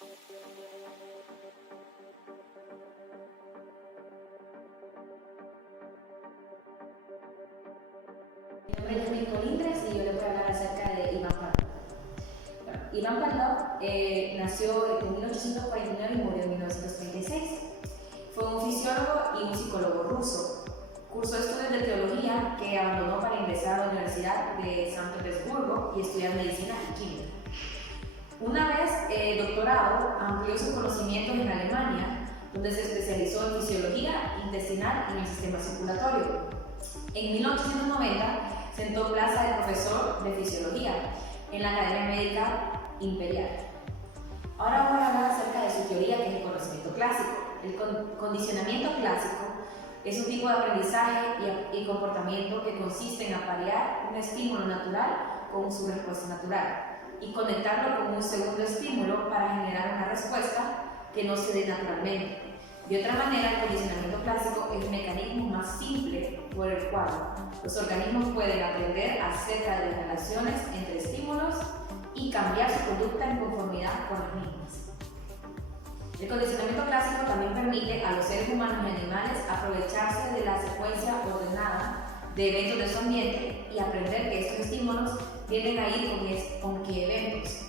Mi nombre es Yasmin Colindres y yo les voy a hablar acerca de Ivan Pavlov. Bueno, Ivan Pavlov nació en 1849 y murió en 1936. Fue un fisiólogo y un psicólogo ruso. Cursó estudios de teología que abandonó para ingresar a la Universidad de San Petersburgo y estudiar medicina y química. Una vez doctorado, amplió sus conocimientos en Alemania, donde se especializó en fisiología intestinal y en el sistema circulatorio. En 1890 sentó plaza de profesor de fisiología en la Academia Médica Imperial. Ahora voy a hablar acerca de su teoría, que es el conocimiento clásico. El condicionamiento clásico es un tipo de aprendizaje y comportamiento que consiste en aparear un estímulo natural con su respuesta natural y conectarlo con un segundo estímulo para generar una respuesta que no se dé naturalmente. De otra manera, el condicionamiento clásico es el mecanismo más simple por el cual los organismos pueden aprender acerca de las relaciones entre estímulos y cambiar su conducta en conformidad con las mismas. El condicionamiento clásico también permite a los seres humanos y animales aprovecharse de la secuencia ordenada de eventos de su ambiente y aprender que estos estímulos tienden a ir con qué eventos.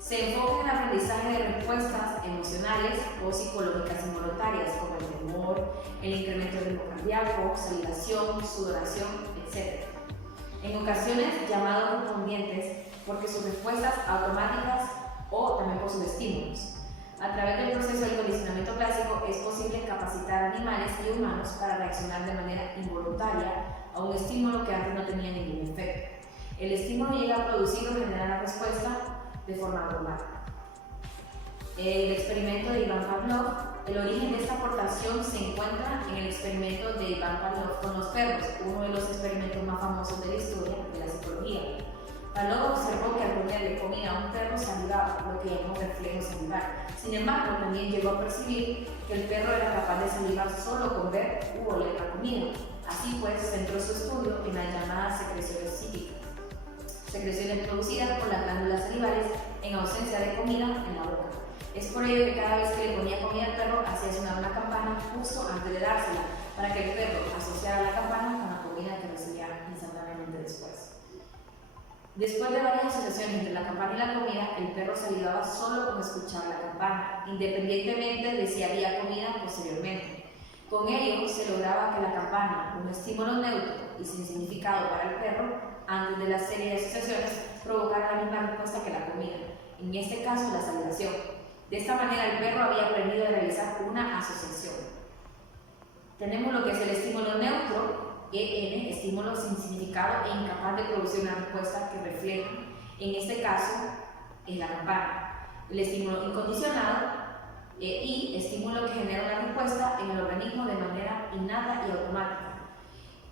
Se enfoca en el aprendizaje de respuestas emocionales o psicológicas involuntarias, como el temor, el incremento del ritmo cardíaco, salivación, sudoración, etc. En ocasiones llamados respondientes porque sus respuestas automáticas o también por sus estímulos. A través del proceso del condicionamiento clásico es posible capacitar a animales y humanos para reaccionar de manera involuntaria a un estímulo que antes no tenía ningún efecto. El estímulo llega a producir o generar la respuesta de forma automática. El experimento de Ivan Pavlov, el origen de esta aportación se encuentra en el experimento de Ivan Pavlov con los perros, uno de los experimentos más famosos de la historia de la psicología. Pavlov observó que al ponerle comida a un perro salivaba, lo que llamó reflejo salivar. Sin embargo, también llegó a percibir que el perro era capaz de salivar solo con ver u oler la comida. Así pues, centró su estudio en las llamadas secreciones psíquicas, secreciones producidas por las glándulas salivales en ausencia de comida en la boca. Es por ello que cada vez que le ponía comida al perro hacía sonar una campana justo antes de dársela, para que el perro asociara la campana con la comida que recibía instantáneamente después. Después de varias asociaciones entre la campana y la comida, el perro salivaba solo con escuchar la campana, independientemente de si había comida posteriormente. Con ello se lograba que la campana, un estímulo neutro y sin significado para el perro, antes de la serie de asociaciones, provocara la misma respuesta que la comida, en este caso la salivación. De esta manera el perro había aprendido a realizar una asociación. Tenemos lo que es el estímulo neutro, EN, estímulo sin significado e incapaz de producir una respuesta que refleja, en este caso, es la campana. El estímulo incondicionado, EI, estímulo que genera una respuesta en el organismo de manera innata y automática.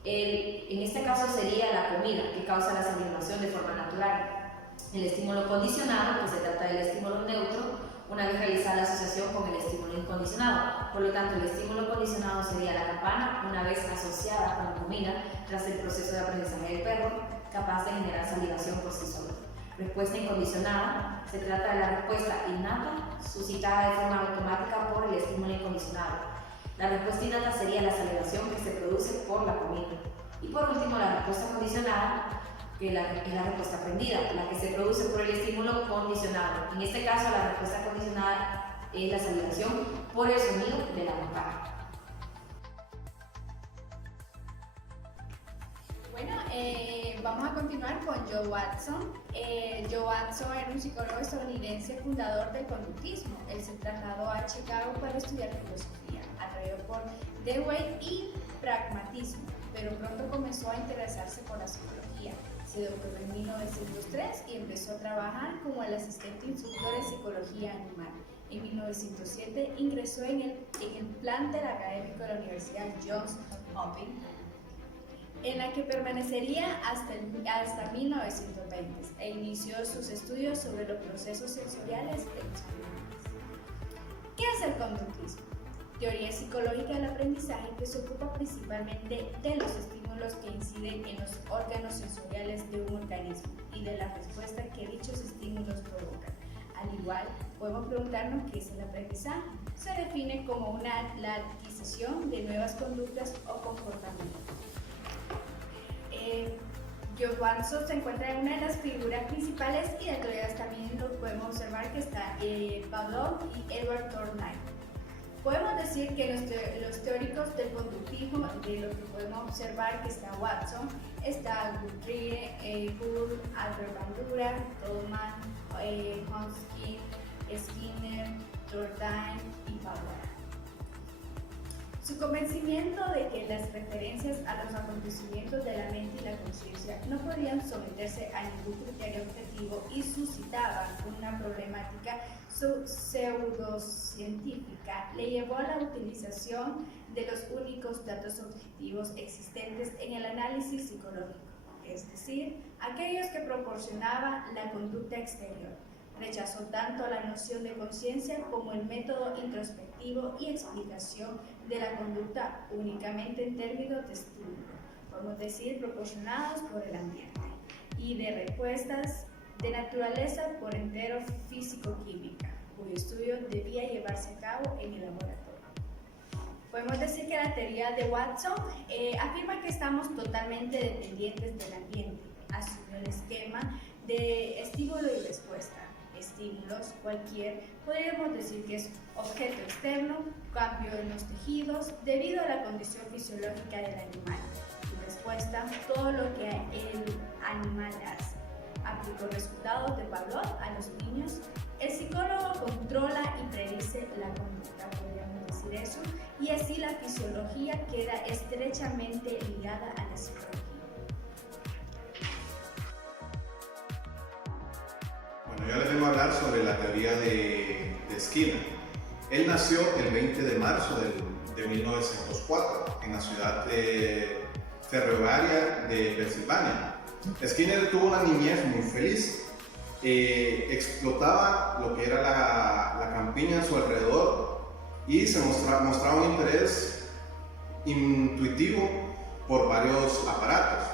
En este caso sería la comida, que causa la salivación de forma natural. El estímulo condicionado, que se trata del estímulo neutro, una vez realizada la asociación con el estímulo incondicionado. Por lo tanto, el estímulo condicionado sería la campana, una vez asociada con la comida, tras el proceso de aprendizaje del perro, capaz de generar salivación por sí solo. Respuesta incondicionada, se trata de la respuesta innata, suscitada de forma automática por el estímulo incondicionado. La respuesta innata sería la salivación que se produce por la comida. Y por último, la respuesta condicionada, que es la respuesta aprendida, la que se produce por el estímulo condicionado. En este caso, la respuesta condicionada es la salivación por el sonido de la campana. Bueno, vamos a continuar con Joe Watson. Joe Watson era un psicólogo estadounidense fundador del conductismo. Él se trasladó a Chicago para estudiar filosofía, atraído por Dewey y pragmatismo, pero pronto comenzó a interesarse por la psicología. Se doctoró en 1903 y empezó a trabajar como el asistente instructor en psicología animal. En 1907 ingresó en el plantel académico de la Universidad Johns Hopkins, en la que permanecería hasta 1920 e inició sus estudios sobre los procesos sensoriales de los animales. ¿Qué es el conductismo? Teoría psicológica del aprendizaje que se ocupa principalmente de los estímulos que inciden en los órganos sensoriales de un organismo y de la respuesta que dichos estímulos provocan, al igual, podemos preguntarnos qué es el aprendizaje. Se define como la adquisición de nuevas conductas o comportamientos. George Watson se encuentra en una de las figuras principales y de teorías también lo podemos observar que está Pavlov y Edward Thorndike. Podemos decir que los teóricos del conductismo, de lo que podemos observar que está Watson, está Guthrie, Hull, Albert Bandura, Goldman, Honskin, Skinner, Thorndike y Pavlov. Su convencimiento de que las referencias a los acontecimientos de la mente y la conciencia no podían someterse a ningún criterio objetivo y suscitaban una problemática pseudocientífica le llevó a la utilización de los únicos datos objetivos existentes en el análisis psicológico, es decir, aquellos que proporcionaba la conducta exterior. Rechazó tanto la noción de conciencia como el método introspectivo y explicación de la conducta únicamente en términos de estímulo, podemos decir, proporcionados por el ambiente, y de respuestas de naturaleza por entero físico-química, cuyo estudio debía llevarse a cabo en el laboratorio. Podemos decir que la teoría de Watson afirma que estamos totalmente dependientes del ambiente, asumió el esquema de estímulo y respuesta. Estímulos, cualquier, podríamos decir que es objeto externo, cambio en los tejidos debido a la condición fisiológica del animal. Y respuesta, todo lo que el animal hace. Aplicó resultados de Pavlov a los niños. El psicólogo controla y predice la conducta, podríamos decir eso, y así la fisiología queda estrechamente ligada a la psicología. Bueno, yo les vengo a hablar sobre la teoría de Skinner. Él nació el 20 de marzo de 1904 en la ciudad ferroviaria de Pensilvania. Skinner tuvo una niñez muy feliz. Explotaba lo que era la campiña a su alrededor y se mostraba un interés intuitivo por varios aparatos.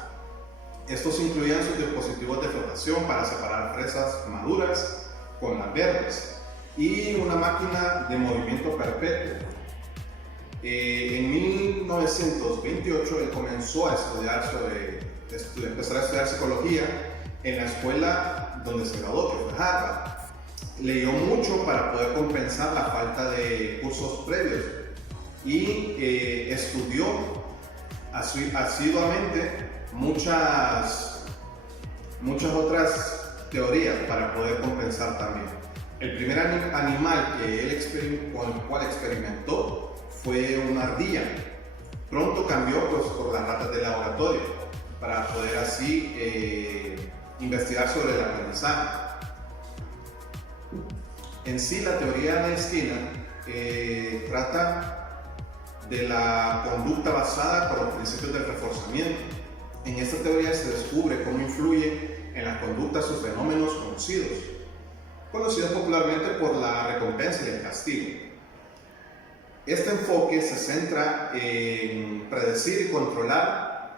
Estos incluían sus dispositivos de flotación para separar fresas maduras con las verdes y una máquina de movimiento perpetuo. En 1928 él comenzó a empezar a estudiar psicología en la escuela donde se graduó, que fue Harvard. Leyó mucho para poder compensar la falta de cursos previos y estudió asiduamente muchas otras teorías para poder compensar también. El primer animal con el cual experimentó fue una ardilla. Pronto cambió por las ratas de laboratorio para poder así investigar sobre el aprendizaje. En sí, la teoría de Skinner trata de la conducta basada por los principios del reforzamiento. En esta teoría se descubre cómo influye en las conductas sus fenómenos conocidos popularmente por la recompensa y el castigo. Este enfoque se centra en predecir y controlar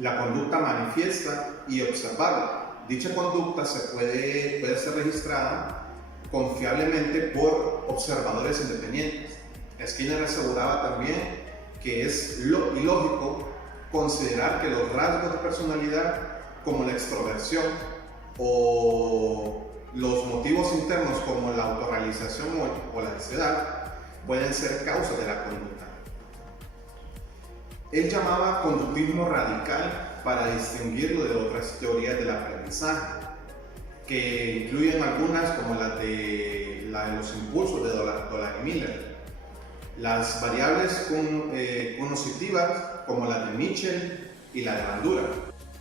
la conducta manifiesta y observarla. Dicha conducta puede ser registrada confiablemente por observadores independientes. Skinner aseguraba también que es ilógico considerar que los rasgos de personalidad como la extroversión o los motivos internos como la autorrealización o la ansiedad pueden ser causas de la conducta. Él llamaba conductismo radical para distinguirlo de otras teorías del aprendizaje, que incluyen algunas como la de los impulsos de Dollar y Miller, las variables cognitivas como la de Mitchell y la de Bandura.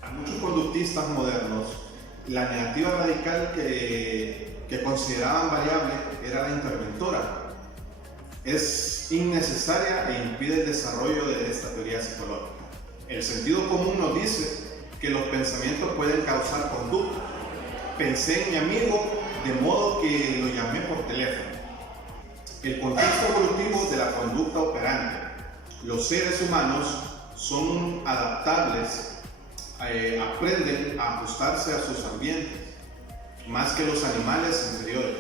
A muchos conductistas modernos, la negativa radical que consideraban variable era la interventora. Es innecesaria e impide el desarrollo de esta teoría psicológica. El sentido común nos dice que los pensamientos pueden causar conducta. Pensé en mi amigo de modo que lo llamé por teléfono. El contexto evolutivo de la conducta operante. Los seres humanos son adaptables, aprenden a ajustarse a sus ambientes, más que los animales inferiores.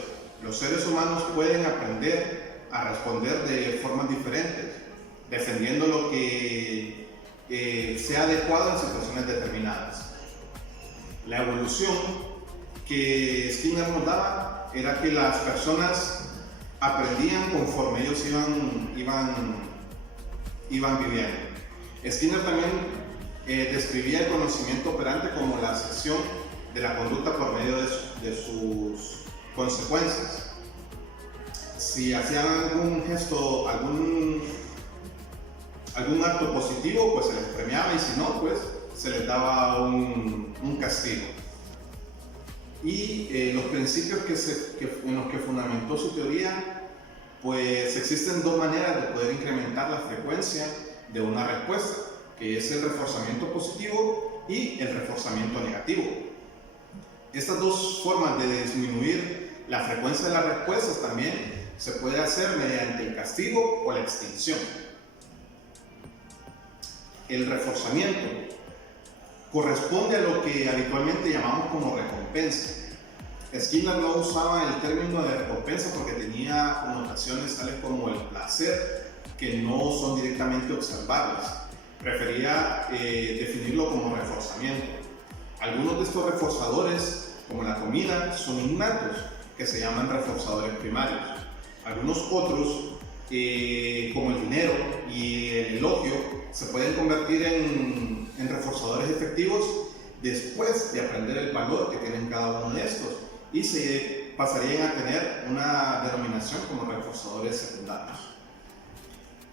Los seres humanos pueden aprender a responder de formas diferentes, defendiendo lo que sea adecuado en situaciones determinadas. La evolución que Skinner nos daba era que las personas aprendían conforme ellos iban viviendo. Skinner también describía el conocimiento operante como la sección de la conducta por medio de sus consecuencias. Si hacían algún gesto, algún acto positivo, pues se les premiaba, y si no, pues se les daba un castigo. Y los principios en los que fundamentó su teoría, pues existen dos maneras de poder incrementar la frecuencia de una respuesta, que es el reforzamiento positivo y el reforzamiento negativo. Estas dos formas de disminuir la frecuencia de las respuestas también se puede hacer mediante el castigo o la extinción. El reforzamiento corresponde a lo que habitualmente llamamos como recompensa. Skinner no usaba el término de recompensa porque tenía connotaciones tales como el placer, que no son directamente observables. Prefería definirlo como reforzamiento. Algunos de estos reforzadores, como la comida, son innatos, que se llaman reforzadores primarios. Algunos otros, como el dinero y el elogio, se pueden convertir en reforzadores efectivos después de aprender el valor que tienen cada uno de estos, y se pasarían a tener una denominación como reforzadores secundarios.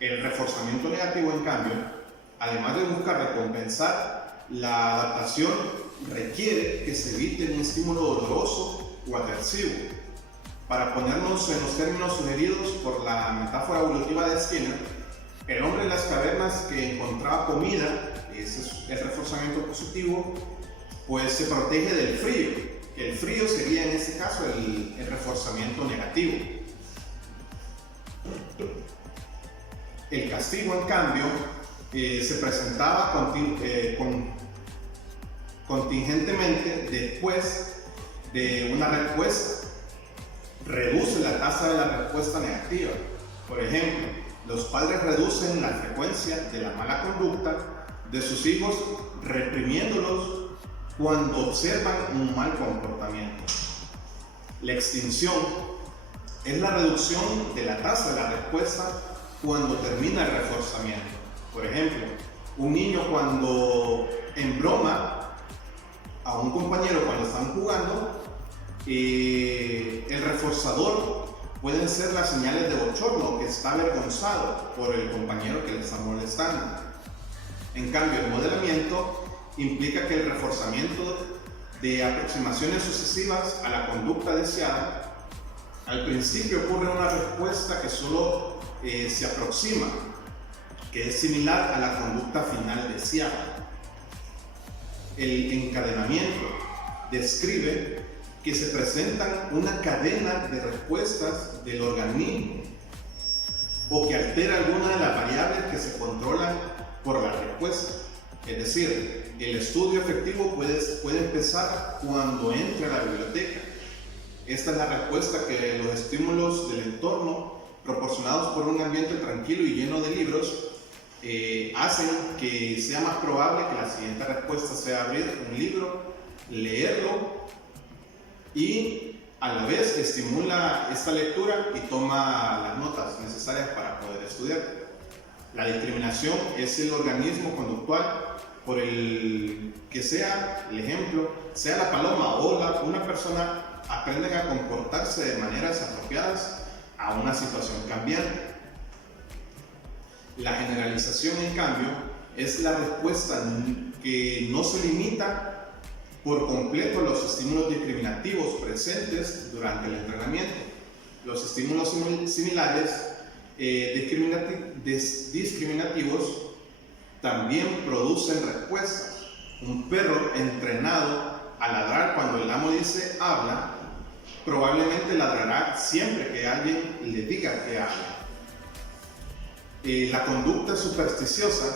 El reforzamiento negativo, en cambio, además de buscar recompensar, la adaptación requiere que se evite un estímulo doloroso o aversivo. Para ponernos en los términos sugeridos por la metáfora evolutiva de Skinner, el hombre en las cavernas que encontraba comida, ese es el reforzamiento positivo, pues se protege del frío. El frío sería en este caso el reforzamiento negativo. El castigo, en cambio, se presentaba contingentemente después de una respuesta. Reduce la tasa de la respuesta negativa. Por ejemplo, los padres reducen la frecuencia de la mala conducta de sus hijos, reprimiéndolos cuando observan un mal comportamiento. La extinción es la reducción de la tasa de la respuesta cuando termina el reforzamiento. Por ejemplo, un niño cuando en broma a un compañero cuando están jugando, el reforzador pueden ser las señales de bochorno, que está avergonzado por el compañero que le está molestando. En cambio, el modelamiento implica que el reforzamiento de aproximaciones sucesivas a la conducta deseada, al principio ocurre una respuesta que solo se aproxima, que es similar a la conducta final deseada. El encadenamiento describe que se presentan una cadena de respuestas del organismo o que altera alguna de las variables que se controlan por la respuesta. Es decir, el estudio efectivo puede empezar cuando entre a la biblioteca. Esta es la respuesta que los estímulos del entorno, proporcionados por un ambiente tranquilo y lleno de libros, hacen que sea más probable que la siguiente respuesta sea abrir un libro, leerlo, y a la vez estimula esta lectura y toma las notas necesarias para poder estudiar. La discriminación es el organismo conductual por el que sea, el ejemplo, sea la paloma o una persona aprenden a comportarse de maneras apropiadas a una situación cambiante. La generalización, en cambio, es la respuesta que no se limita por completo a los estímulos discriminativos presentes durante el entrenamiento. Los estímulos similares discriminativos también producen respuestas. Un perro entrenado a ladrar cuando el amo dice habla, probablemente ladrará siempre que alguien le diga que habla. La conducta supersticiosa,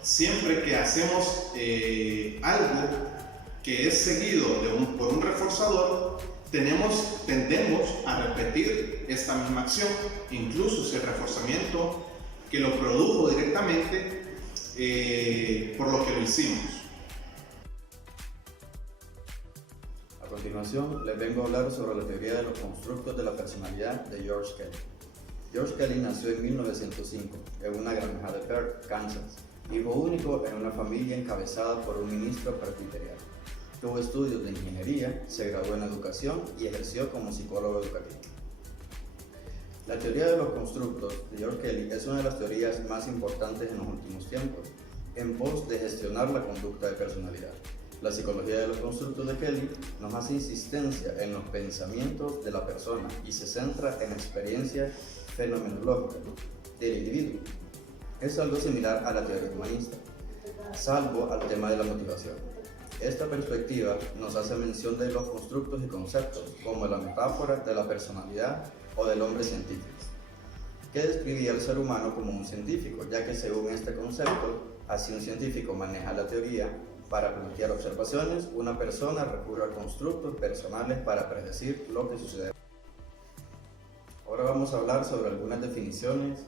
siempre que hacemos algo que es seguido por un reforzador, tendemos a repetir esta misma acción, incluso si el reforzamiento que lo produjo directamente por lo que lo hicimos. A continuación, les vengo a hablar sobre la teoría de los constructos de la personalidad de George Kelly. George Kelly nació en 1905 en una granja de Perth, Kansas, hijo único en una familia encabezada por un ministro presbiteriano. Tuvo estudios de ingeniería, se graduó en educación y ejerció como psicólogo educativo. La teoría de los constructos de George Kelly es una de las teorías más importantes en los últimos tiempos, en pos de gestionar la conducta de personalidad. La psicología de los constructos de Kelly nos hace insistencia en los pensamientos de la persona y se centra en la experiencia fenomenológica del individuo. Es algo similar a la teoría humanista, salvo al tema de la motivación. Esta perspectiva nos hace mención de los constructos y conceptos, como la metáfora de la personalidad o del hombre científico, que describía al ser humano como un científico, ya que según este concepto, así un científico maneja la teoría. Para plantear observaciones, una persona recurre a constructos personales para predecir lo que sucederá. Ahora vamos a hablar sobre algunas definiciones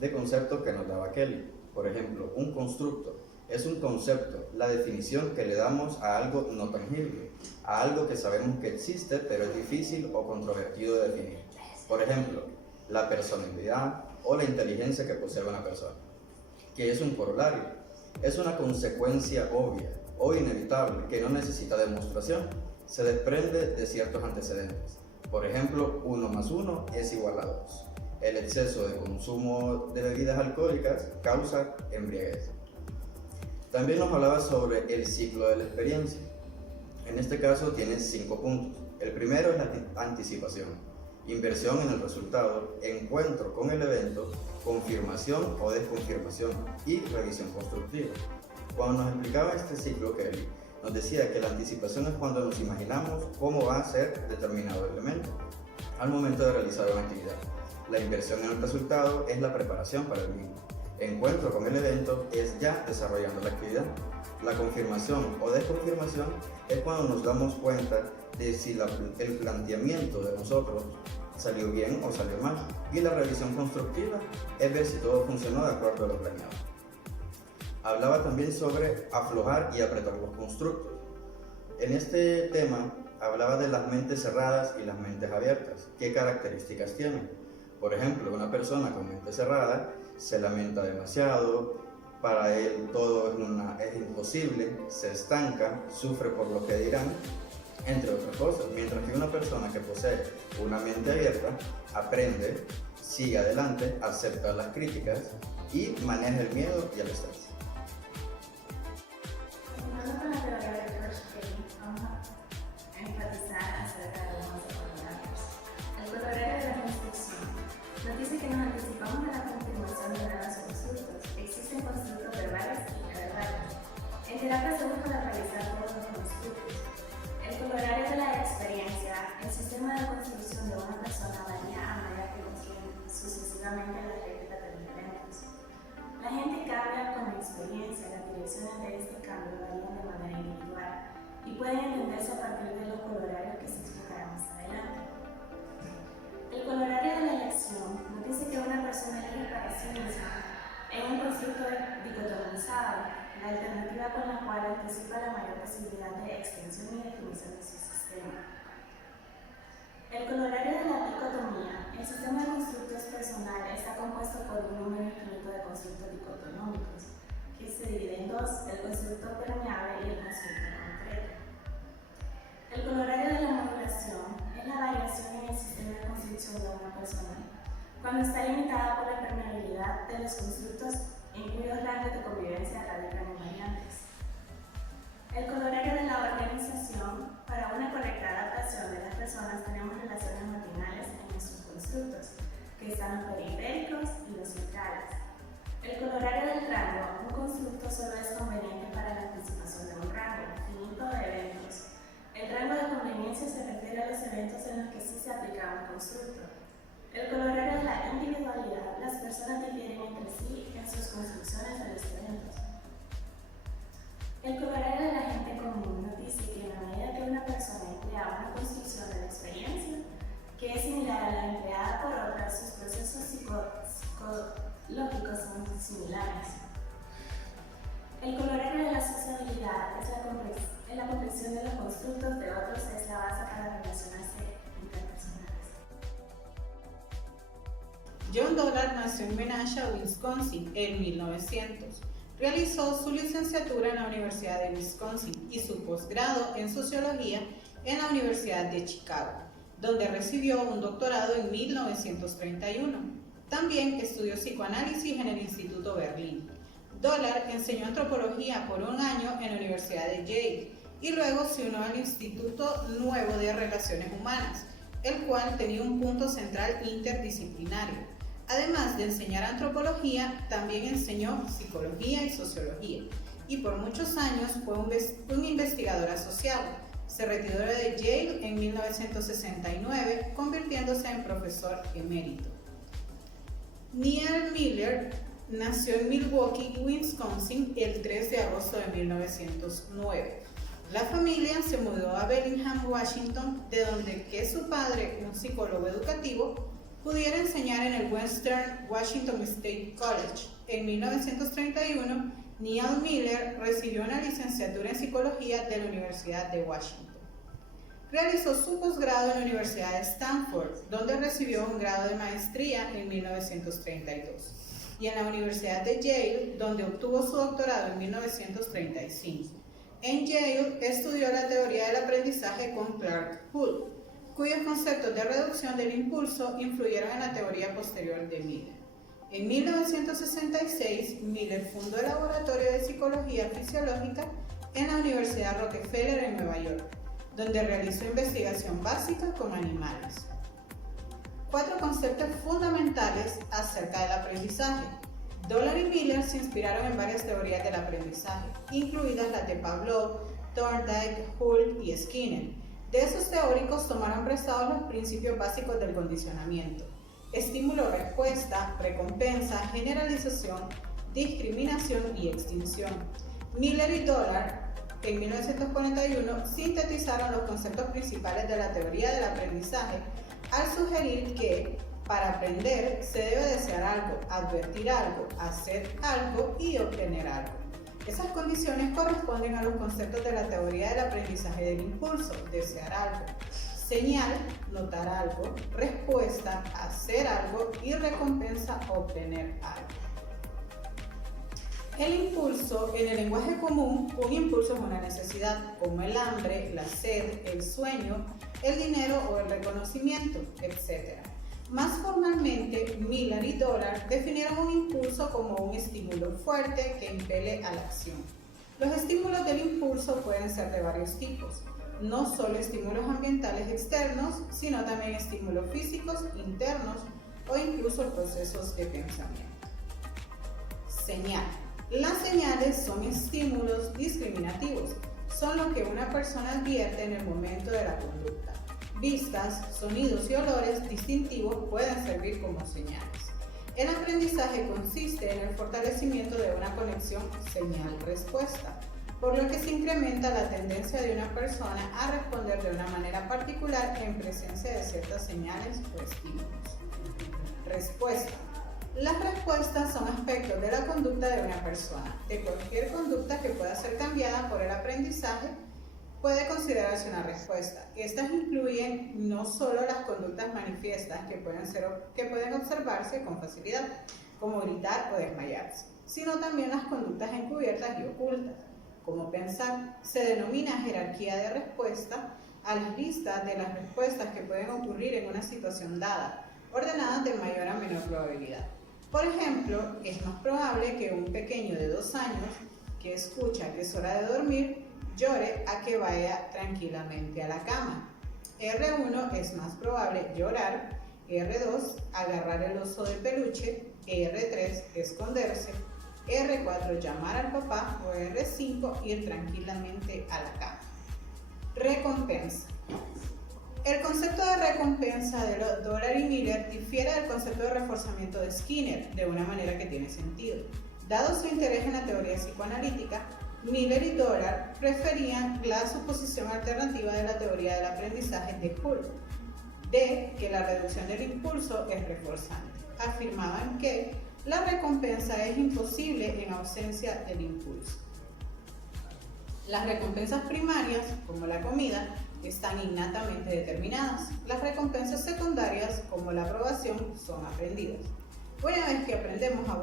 de conceptos que nos daba Kelly. Por ejemplo, un constructo es un concepto, la definición que le damos a algo no tangible, a algo que sabemos que existe pero es difícil o controvertido de definir. Por ejemplo, la personalidad o la inteligencia que posee una persona. ¿Qué es un corolario? Es una consecuencia obvia o inevitable que no necesita demostración. Se desprende de ciertos antecedentes. Por ejemplo, 1 más 1 es igual a 2. El exceso de consumo de bebidas alcohólicas causa embriaguez. También nos hablaba sobre el ciclo de la experiencia. En este caso tiene 5 puntos. El primero es la anticipación, inversión en el resultado, encuentro con el evento, confirmación o desconfirmación y revisión constructiva. Cuando nos explicaba este ciclo, Kelly nos decía que la anticipación es cuando nos imaginamos cómo va a ser determinado elemento al momento de realizar una actividad. La inversión en el resultado es la preparación para el mismo. Encuentro con el evento es ya desarrollando la actividad. La confirmación o desconfirmación es cuando nos damos cuenta de si el planteamiento de nosotros salió bien o salió mal. Y la revisión constructiva es ver si todo funcionó de acuerdo a lo planeado. Hablaba también sobre aflojar y apretar los constructos. En este tema hablaba de las mentes cerradas y las mentes abiertas. ¿Qué características tienen? Por ejemplo, una persona con mente cerrada se lamenta demasiado, para él todo es imposible, se estanca, sufre por lo que dirán, entre otras cosas. Mientras que una persona que posee una mente abierta aprende, sigue adelante, acepta las críticas y maneja el miedo y el estrés. Continuando con la teoría de George Kelly, vamos a enfatizar acerca de los colorarios. El colorario de la construcción nos dice que nos anticipamos de la confirmación de nuevos constructos. Existen constructos verbales y verbales. En terapia se busca localizar todos los constructos. El colorario de la experiencia, el sistema de construcción de una persona varía a medida que construye sucesivamente las réplicas de los eventos. La gente cambia con la experiencia, las direcciones de este cambio varían de manera individual y pueden entenderse a partir de los colorarios que se explicarán más adelante. El colorario de la elección nos dice que una persona elige para sí misma en un constructo dicotomizado, la alternativa con la cual anticipa la mayor posibilidad de extensión y definición de su sistema. El colorario de la dicotomía, el sistema de constructos personal está compuesto por un número infinito de constructos dicotonómicos, que se divide en dos, el constructo permeable y el constructo concreto. El colorario de la modulación es la variación en el sistema de construcción de una persona cuando está limitada por la permeabilidad de los constructos en cuyos rangos de convivencia radican invariantes. El colorario de la organización, para una correcta adaptación de las personas tenemos relaciones marginales en nuestros constructos, que están los periféricos y los centrales. El colorario del rango, un constructo solo es conveniente para la anticipación de un rango finito de eventos. El rango de conveniencia se refiere a los eventos en los que sí se aplica un constructo. El colorario de la individualidad, las personas difieren entre sí en sus construcciones de los eventos. El colorario de la gente común nos dice que en la medida que una persona emplea una construcción de la experiencia, que es similar a la empleada por otras. Sus procesos psicológicos son similares. El corolario de la sociabilidad es la comprensión de los constructos de otros, es la base para relacionarse interpersonales. John Dollard nació en Menasha, Wisconsin, en 1900. Realizó su licenciatura en la Universidad de Wisconsin y su posgrado en Sociología en la Universidad de Chicago, donde recibió un doctorado en 1931. También estudió psicoanálisis en el Instituto Berlín. Dollard enseñó antropología por un año en la Universidad de Yale y luego se unió al Instituto Nuevo de Relaciones Humanas, el cual tenía un punto central interdisciplinario. Además de enseñar antropología, también enseñó psicología y sociología, y por muchos años fue un investigador asociado. Se retiró de Yale en 1969, convirtiéndose en profesor emérito. Neal Miller nació en Milwaukee, Wisconsin, el 3 de agosto de 1909. La familia se mudó a Bellingham, Washington, de donde que su padre, un psicólogo educativo, pudiera enseñar en el Western Washington State College. En 1931, Neal Miller recibió una licenciatura en psicología de la Universidad de Washington. Realizó su posgrado en la Universidad de Stanford, donde recibió un grado de maestría en 1932, y en la Universidad de Yale, donde obtuvo su doctorado en 1935. En Yale estudió la teoría del aprendizaje con Clark Hull, cuyos conceptos de reducción del impulso influyeron en la teoría posterior de Miller. En 1966, Miller fundó el Laboratorio de Psicología Fisiológica en la Universidad Rockefeller en Nueva York, donde realizó investigación básica con animales. 4 conceptos fundamentales acerca del aprendizaje. Dollard y Miller se inspiraron en varias teorías del aprendizaje, incluidas las de Pavlov, Thorndike, Hull y Skinner. De esos teóricos tomaron prestados los principios básicos del condicionamiento: estímulo-respuesta, recompensa, generalización, discriminación y extinción. Miller y Dollard en 1941 sintetizaron los conceptos principales de la teoría del aprendizaje al sugerir que para aprender se debe desear algo, advertir algo, hacer algo y obtener algo. Esas condiciones corresponden a los conceptos de la teoría del aprendizaje del impulso: desear algo, señal, notar algo, respuesta, hacer algo y recompensa, obtener algo. El impulso, en el lenguaje común, un impulso es una necesidad, como el hambre, la sed, el sueño, el dinero o el reconocimiento, etc. Más formalmente, Miller y Dollard definieron un impulso como un estímulo fuerte que impele a la acción. Los estímulos del impulso pueden ser de varios tipos, no solo estímulos ambientales externos, sino también estímulos físicos, internos o incluso procesos de pensamiento. Señal. Las señales son estímulos discriminativos, son lo que una persona advierte en el momento de la conducta. Vistas, sonidos y olores distintivos pueden servir como señales. El aprendizaje consiste en el fortalecimiento de una conexión señal-respuesta, por lo que se incrementa la tendencia de una persona a responder de una manera particular en presencia de ciertas señales o estímulos. Respuesta. Las respuestas son aspectos de la conducta de una persona. De cualquier conducta que pueda ser cambiada por el aprendizaje puede considerarse una respuesta. Estas incluyen no solo las conductas manifiestas que pueden observarse con facilidad, como gritar o desmayarse, sino también las conductas encubiertas y ocultas, como pensar. Se denomina jerarquía de respuesta a las listas de las respuestas que pueden ocurrir en una situación dada, ordenadas de mayor a menor probabilidad. Por ejemplo, es más probable que un pequeño de 2 años que escucha que es hora de dormir llore a que vaya tranquilamente a la cama. R1 es más probable llorar, R2 agarrar el oso de peluche, R3 esconderse, R4 llamar al papá o R5 ir tranquilamente a la cama. Recompensa. El concepto de recompensa de Dollard y Miller difiere del concepto de reforzamiento de Skinner de una manera que tiene sentido. Dado su interés en la teoría psicoanalítica, Miller y Dollard preferían la suposición alternativa de la teoría del aprendizaje de Hull, D, que la reducción del impulso es reforzante. Afirmaban que la recompensa es imposible en ausencia del impulso. Las recompensas primarias, como la comida, están innatamente determinadas. Las recompensas secundarias, como la aprobación, son aprendidas. Una vez que aprendemos a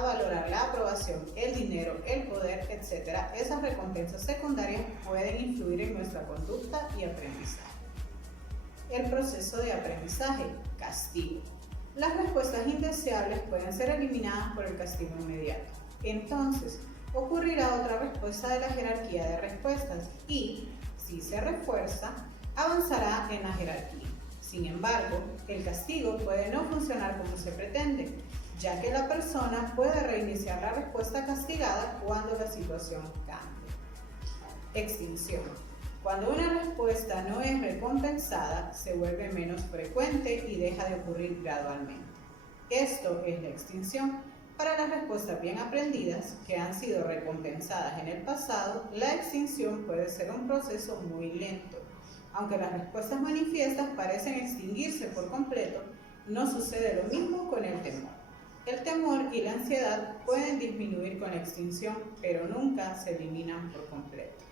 valorar la aprobación, el dinero, el poder, etc., esas recompensas secundarias pueden influir en nuestra conducta y aprendizaje. El proceso de aprendizaje, castigo. Las respuestas indeseables pueden ser eliminadas por el castigo inmediato. Entonces, ocurrirá otra respuesta de la jerarquía de respuestas y, si se refuerza, avanzará en la jerarquía. Sin embargo, el castigo puede no funcionar como se pretende, ya que la persona puede reiniciar la respuesta castigada cuando la situación cambie. Extinción. Cuando una respuesta no es recompensada, se vuelve menos frecuente y deja de ocurrir gradualmente. Esto es la extinción. Para las respuestas bien aprendidas, que han sido recompensadas en el pasado, la extinción puede ser un proceso muy lento. Aunque las respuestas manifiestas parecen extinguirse por completo, no sucede lo mismo con el temor. El temor y la ansiedad pueden disminuir con la extinción, pero nunca se eliminan por completo.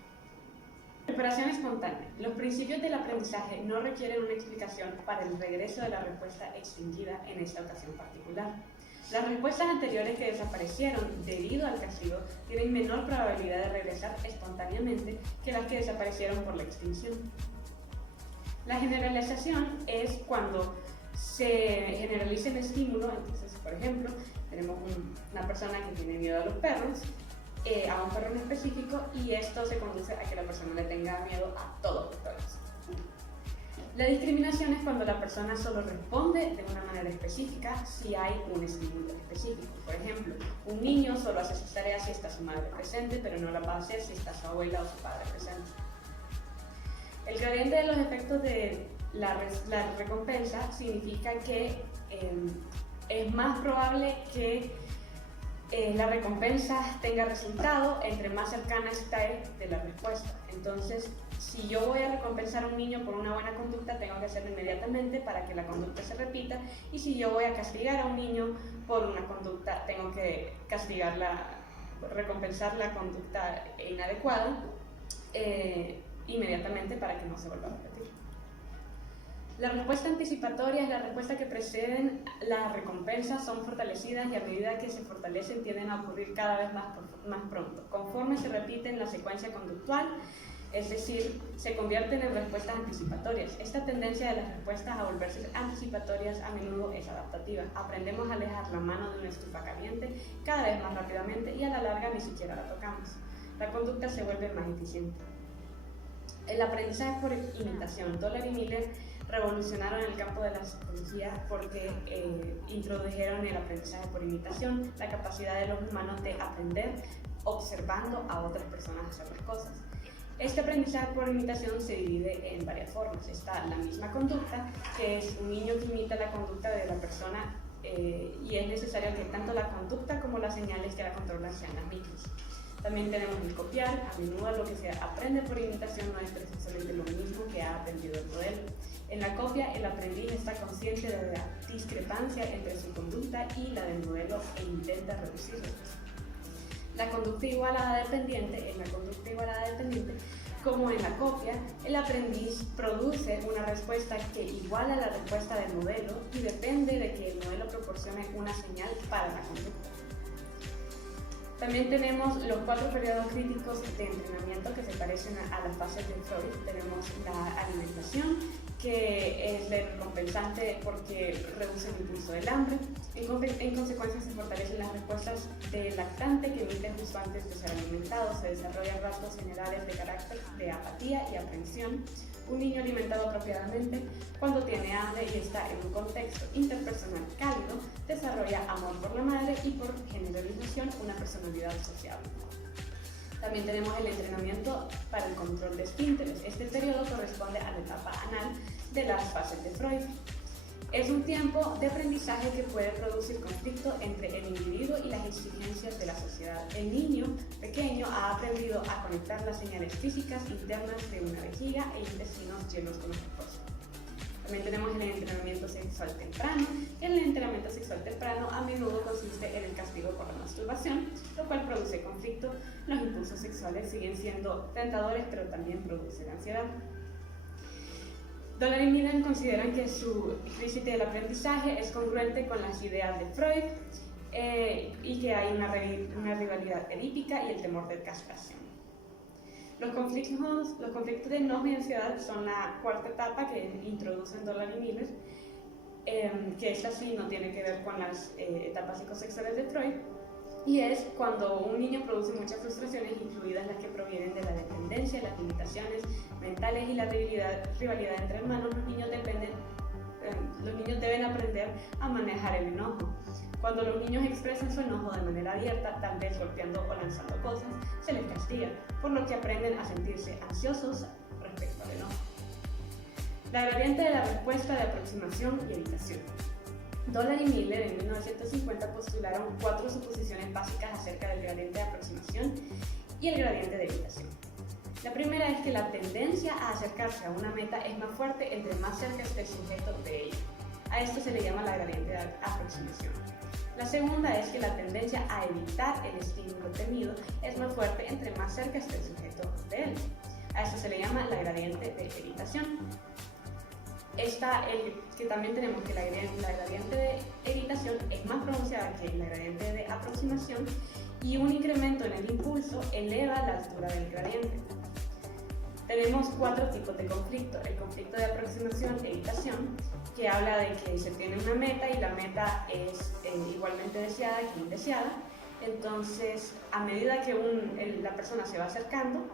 Preparación espontánea. Los principios del aprendizaje no requieren una explicación para el regreso de la respuesta extinguida en esta ocasión particular. Las respuestas anteriores que desaparecieron debido al castigo tienen menor probabilidad de regresar espontáneamente que las que desaparecieron por la extinción. La generalización es cuando se generaliza el estímulo. Entonces, por ejemplo, tenemos una persona que tiene miedo a los perros, a un perro en específico, y esto se conduce a que la persona le tenga miedo a todos los perros. La discriminación es cuando la persona solo responde de una manera específica si hay un estímulo específico. Por ejemplo, un niño solo hace sus tareas si está su madre presente, pero no la va a hacer si está su abuela o su padre presente. El gradiente de los efectos de la recompensa significa que es más probable que la recompensa tenga resultado entre más cercana esté de la respuesta. Entonces, si yo voy a recompensar a un niño por una buena conducta, tengo que hacerlo inmediatamente para que la conducta se repita, y si yo voy a castigar a un niño por una conducta, tengo que recompensar la conducta inadecuada inmediatamente para que no se vuelva a repetir. La respuesta anticipatoria es la respuesta que preceden las recompensas, son fortalecidas y a medida que se fortalecen tienden a ocurrir cada vez más pronto, conforme se repiten la secuencia conductual, es decir, se convierten en respuestas anticipatorias. Esta tendencia de las respuestas a volverse anticipatorias a menudo es adaptativa. Aprendemos a alejar la mano de una estufa caliente cada vez más rápidamente y a la larga ni siquiera la tocamos. La conducta se vuelve más eficiente. El aprendizaje por imitación. Dollar y Miller revolucionaron el campo de la psicología porque introdujeron el aprendizaje por imitación, la capacidad de los humanos de aprender observando a otras personas hacer las cosas. Este aprendizaje por imitación se divide en varias formas. Está la misma conducta, que es un niño que imita la conducta de la persona y es necesario que tanto la conducta como las señales que la controlan sean las mismas. También tenemos el copiar. A menudo lo que se aprende por imitación no es precisamente lo mismo que ha aprendido el modelo. En la copia, el aprendiz está consciente de la discrepancia entre su conducta y la del modelo e intenta reducirla. La conducta igualada dependiente. En la conducta igualada dependiente, como en la copia, el aprendiz produce una respuesta que iguala la respuesta del modelo y depende de que el modelo proporcione una señal para la conducta. También tenemos los 4 periodos críticos de entrenamiento que se parecen a las fases de Freud. Tenemos la alimentación, que es recompensante porque reduce el impulso del hambre. En consecuencia, se fortalecen las respuestas del lactante que emite justo antes de ser alimentado. Se desarrollan rasgos generales de carácter de apatía y aprensión. Un niño alimentado apropiadamente, cuando tiene hambre y está en un contexto interpersonal cálido, desarrolla amor por la madre y, por generalización, una personalidad sociable. También tenemos el entrenamiento para el control de esfínteres. Este periodo corresponde a la etapa anal de las fases de Freud. Es un tiempo de aprendizaje que puede producir conflicto entre el individuo y las exigencias de la sociedad. El niño pequeño ha aprendido a conectar las señales físicas internas de una vejiga e intestinos llenos con los recursos. También tenemos el entrenamiento sexual temprano, que el entrenamiento sexual temprano a menudo consiste en el castigo por la masturbación, lo cual produce conflicto. Los impulsos sexuales siguen siendo tentadores, pero también producen ansiedad. Dollar y Miller consideran que su crisis del aprendizaje es congruente con las ideas de Freud y que hay una rivalidad edípica y el temor de castración. Los conflictos de enojo y ansiedad son la cuarta etapa que introducen Dollar y Miller, que esta sí no tiene que ver con las etapas psicosexuales de Freud, y es cuando un niño produce muchas frustraciones, incluidas las que provienen de la dependencia, las limitaciones mentales y la rivalidad entre hermanos. Los niños deben aprender a manejar el enojo. Cuando los niños expresan su enojo de manera abierta, tal vez golpeando o lanzando cosas, se les castiga, por lo que aprenden a sentirse ansiosos respecto al enojo. La gradiente de la respuesta de aproximación y evitación. Dollar y Miller en 1950 postularon 4 suposiciones básicas acerca del gradiente de aproximación y el gradiente de evitación. La primera es que la tendencia a acercarse a una meta es más fuerte entre más cerca esté el sujeto de ella. A esto se le llama la gradiente de aproximación. La segunda es que la tendencia a evitar el estímulo temido es más fuerte entre más cerca esté el sujeto de él. A esto se le llama la gradiente de evitación. Que también tenemos que la gradiente de evitación es más pronunciada que la gradiente de aproximación, y un incremento en el impulso eleva la altura del gradiente. Tenemos 4 tipos de conflicto: el conflicto de aproximación e evitación, que habla de que se tiene una meta y la meta es igualmente deseada que indeseada. Entonces, a medida que la persona se va acercando,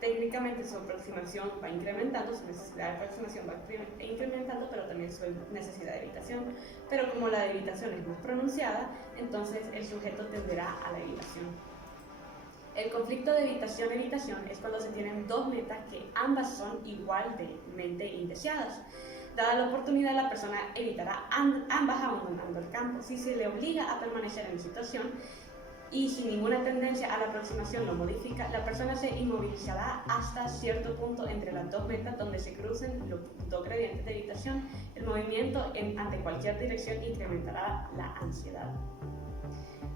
técnicamente su aproximación va incrementando, su necesidad de aproximación va incrementando, pero también su necesidad de evitación. Pero como la de evitación es más pronunciada, entonces el sujeto tenderá a la evitación. El conflicto de evitación-evitación es cuando se tienen 2 metas que ambas son igualmente indeseadas. Dada la oportunidad, la persona evitará ambas abandonando el campo. Si se le obliga a permanecer en la situación y sin ninguna tendencia a la aproximación lo modifica, la persona se inmovilizará hasta cierto punto entre las 2 metas donde se crucen los 2 gradientes de evitación. El movimiento ante cualquier dirección incrementará la ansiedad.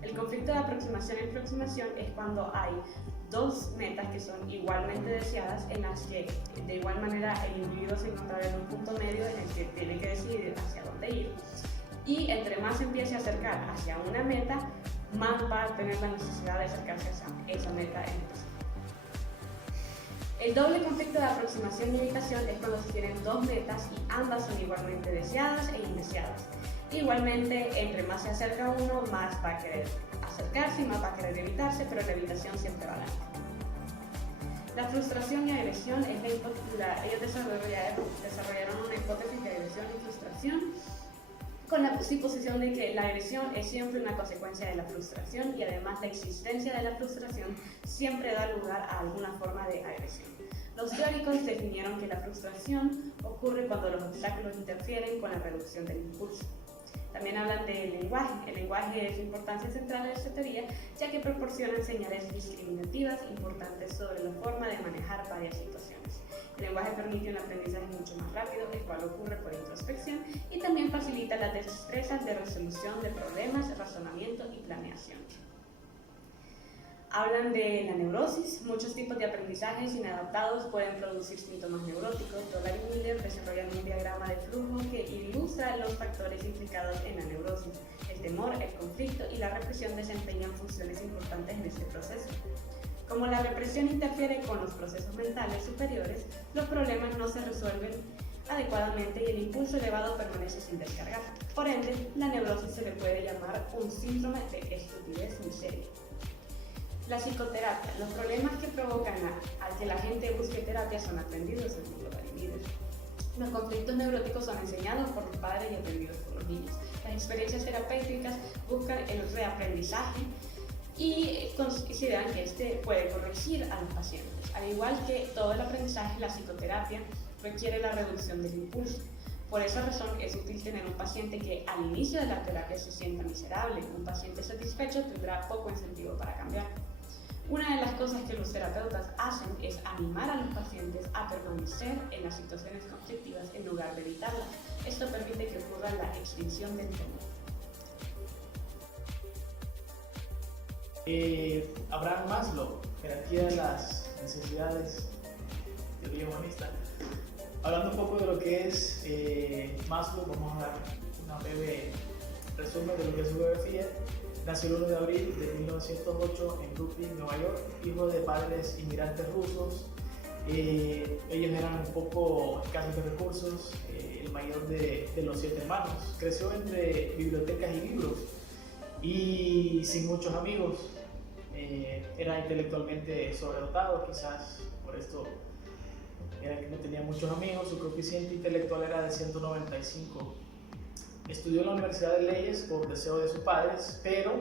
El conflicto de aproximación y aproximación es cuando hay 2 metas que son igualmente deseadas, en las que de igual manera el individuo se encontrará en un punto medio en el que tiene que decidir hacia dónde ir, y entre más se empiece a acercar hacia una meta, más va a tener la necesidad de acercarse a esa meta en el presente. El doble conflicto de aproximación y evitación es cuando se tienen 2 metas y ambas son igualmente deseadas e indeseadas. Igualmente, entre más se acerca uno, más va a querer acercarse y más va a querer evitarse, pero la evitación siempre va adelante. La frustración y agresión es ellos desarrollaron una hipótesis de agresión y frustración con la suposición de que la agresión es siempre una consecuencia de la frustración, y además la existencia de la frustración siempre da lugar a alguna forma de agresión. Los teóricos definieron que la frustración ocurre cuando los obstáculos interfieren con la reducción del impulso. También hablan del lenguaje. El lenguaje es de importancia central de esta teoría, ya que proporciona señales discriminativas importantes sobre la forma de manejar varias situaciones. El lenguaje permite un aprendizaje mucho más rápido, el cual ocurre por introspección, y también facilita las destrezas de resolución de problemas, razonamiento y planeación. Hablan de la neurosis. Muchos tipos de aprendizajes inadaptados pueden producir síntomas neuróticos. Dollar y Miller desarrollan un diagrama de flujo que ilustra los factores implicados en la neurosis. El temor, el conflicto y la represión desempeñan funciones importantes en este proceso. Como la represión interfiere con los procesos mentales superiores, los problemas no se resuelven adecuadamente y el impulso elevado permanece sin descargar. Por ende, la neurosis se le puede llamar un síndrome de estupidez en serie. La psicoterapia. Los problemas que provocan a que la gente busque terapia son aprendidos según Dollar y Miller. Los conflictos neuróticos son enseñados por los padres y aprendidos por los niños. Las experiencias terapéuticas buscan el reaprendizaje y consideran que este puede corregir a los pacientes. Al igual que todo el aprendizaje, la psicoterapia requiere la reducción del impulso. Por esa razón es útil tener un paciente que al inicio de la terapia se sienta miserable. Un paciente satisfecho tendrá poco incentivo para cambiar. Una de las cosas que los terapeutas hacen es animar a los pacientes a permanecer en las situaciones conflictivas en lugar de evitarlas. Esto permite que ocurra la extinción del temor. Abraham Maslow, jerarquía de las necesidades, teoría humanista. Hablando un poco de lo que es Maslow, vamos a dar una breve resumen de lo que es su biografía. Nació el 1 de abril de 1908 en Brooklyn, Nueva York, hijo de padres inmigrantes rusos. Ellos eran un poco escasos de recursos, el mayor de los 7 hermanos. Creció entre bibliotecas y libros y sin muchos amigos. Era intelectualmente sobredotado, quizás por esto era que no tenía muchos amigos. Su coeficiente intelectual era de 195. Estudió en la Universidad de Leyes por deseo de sus padres, pero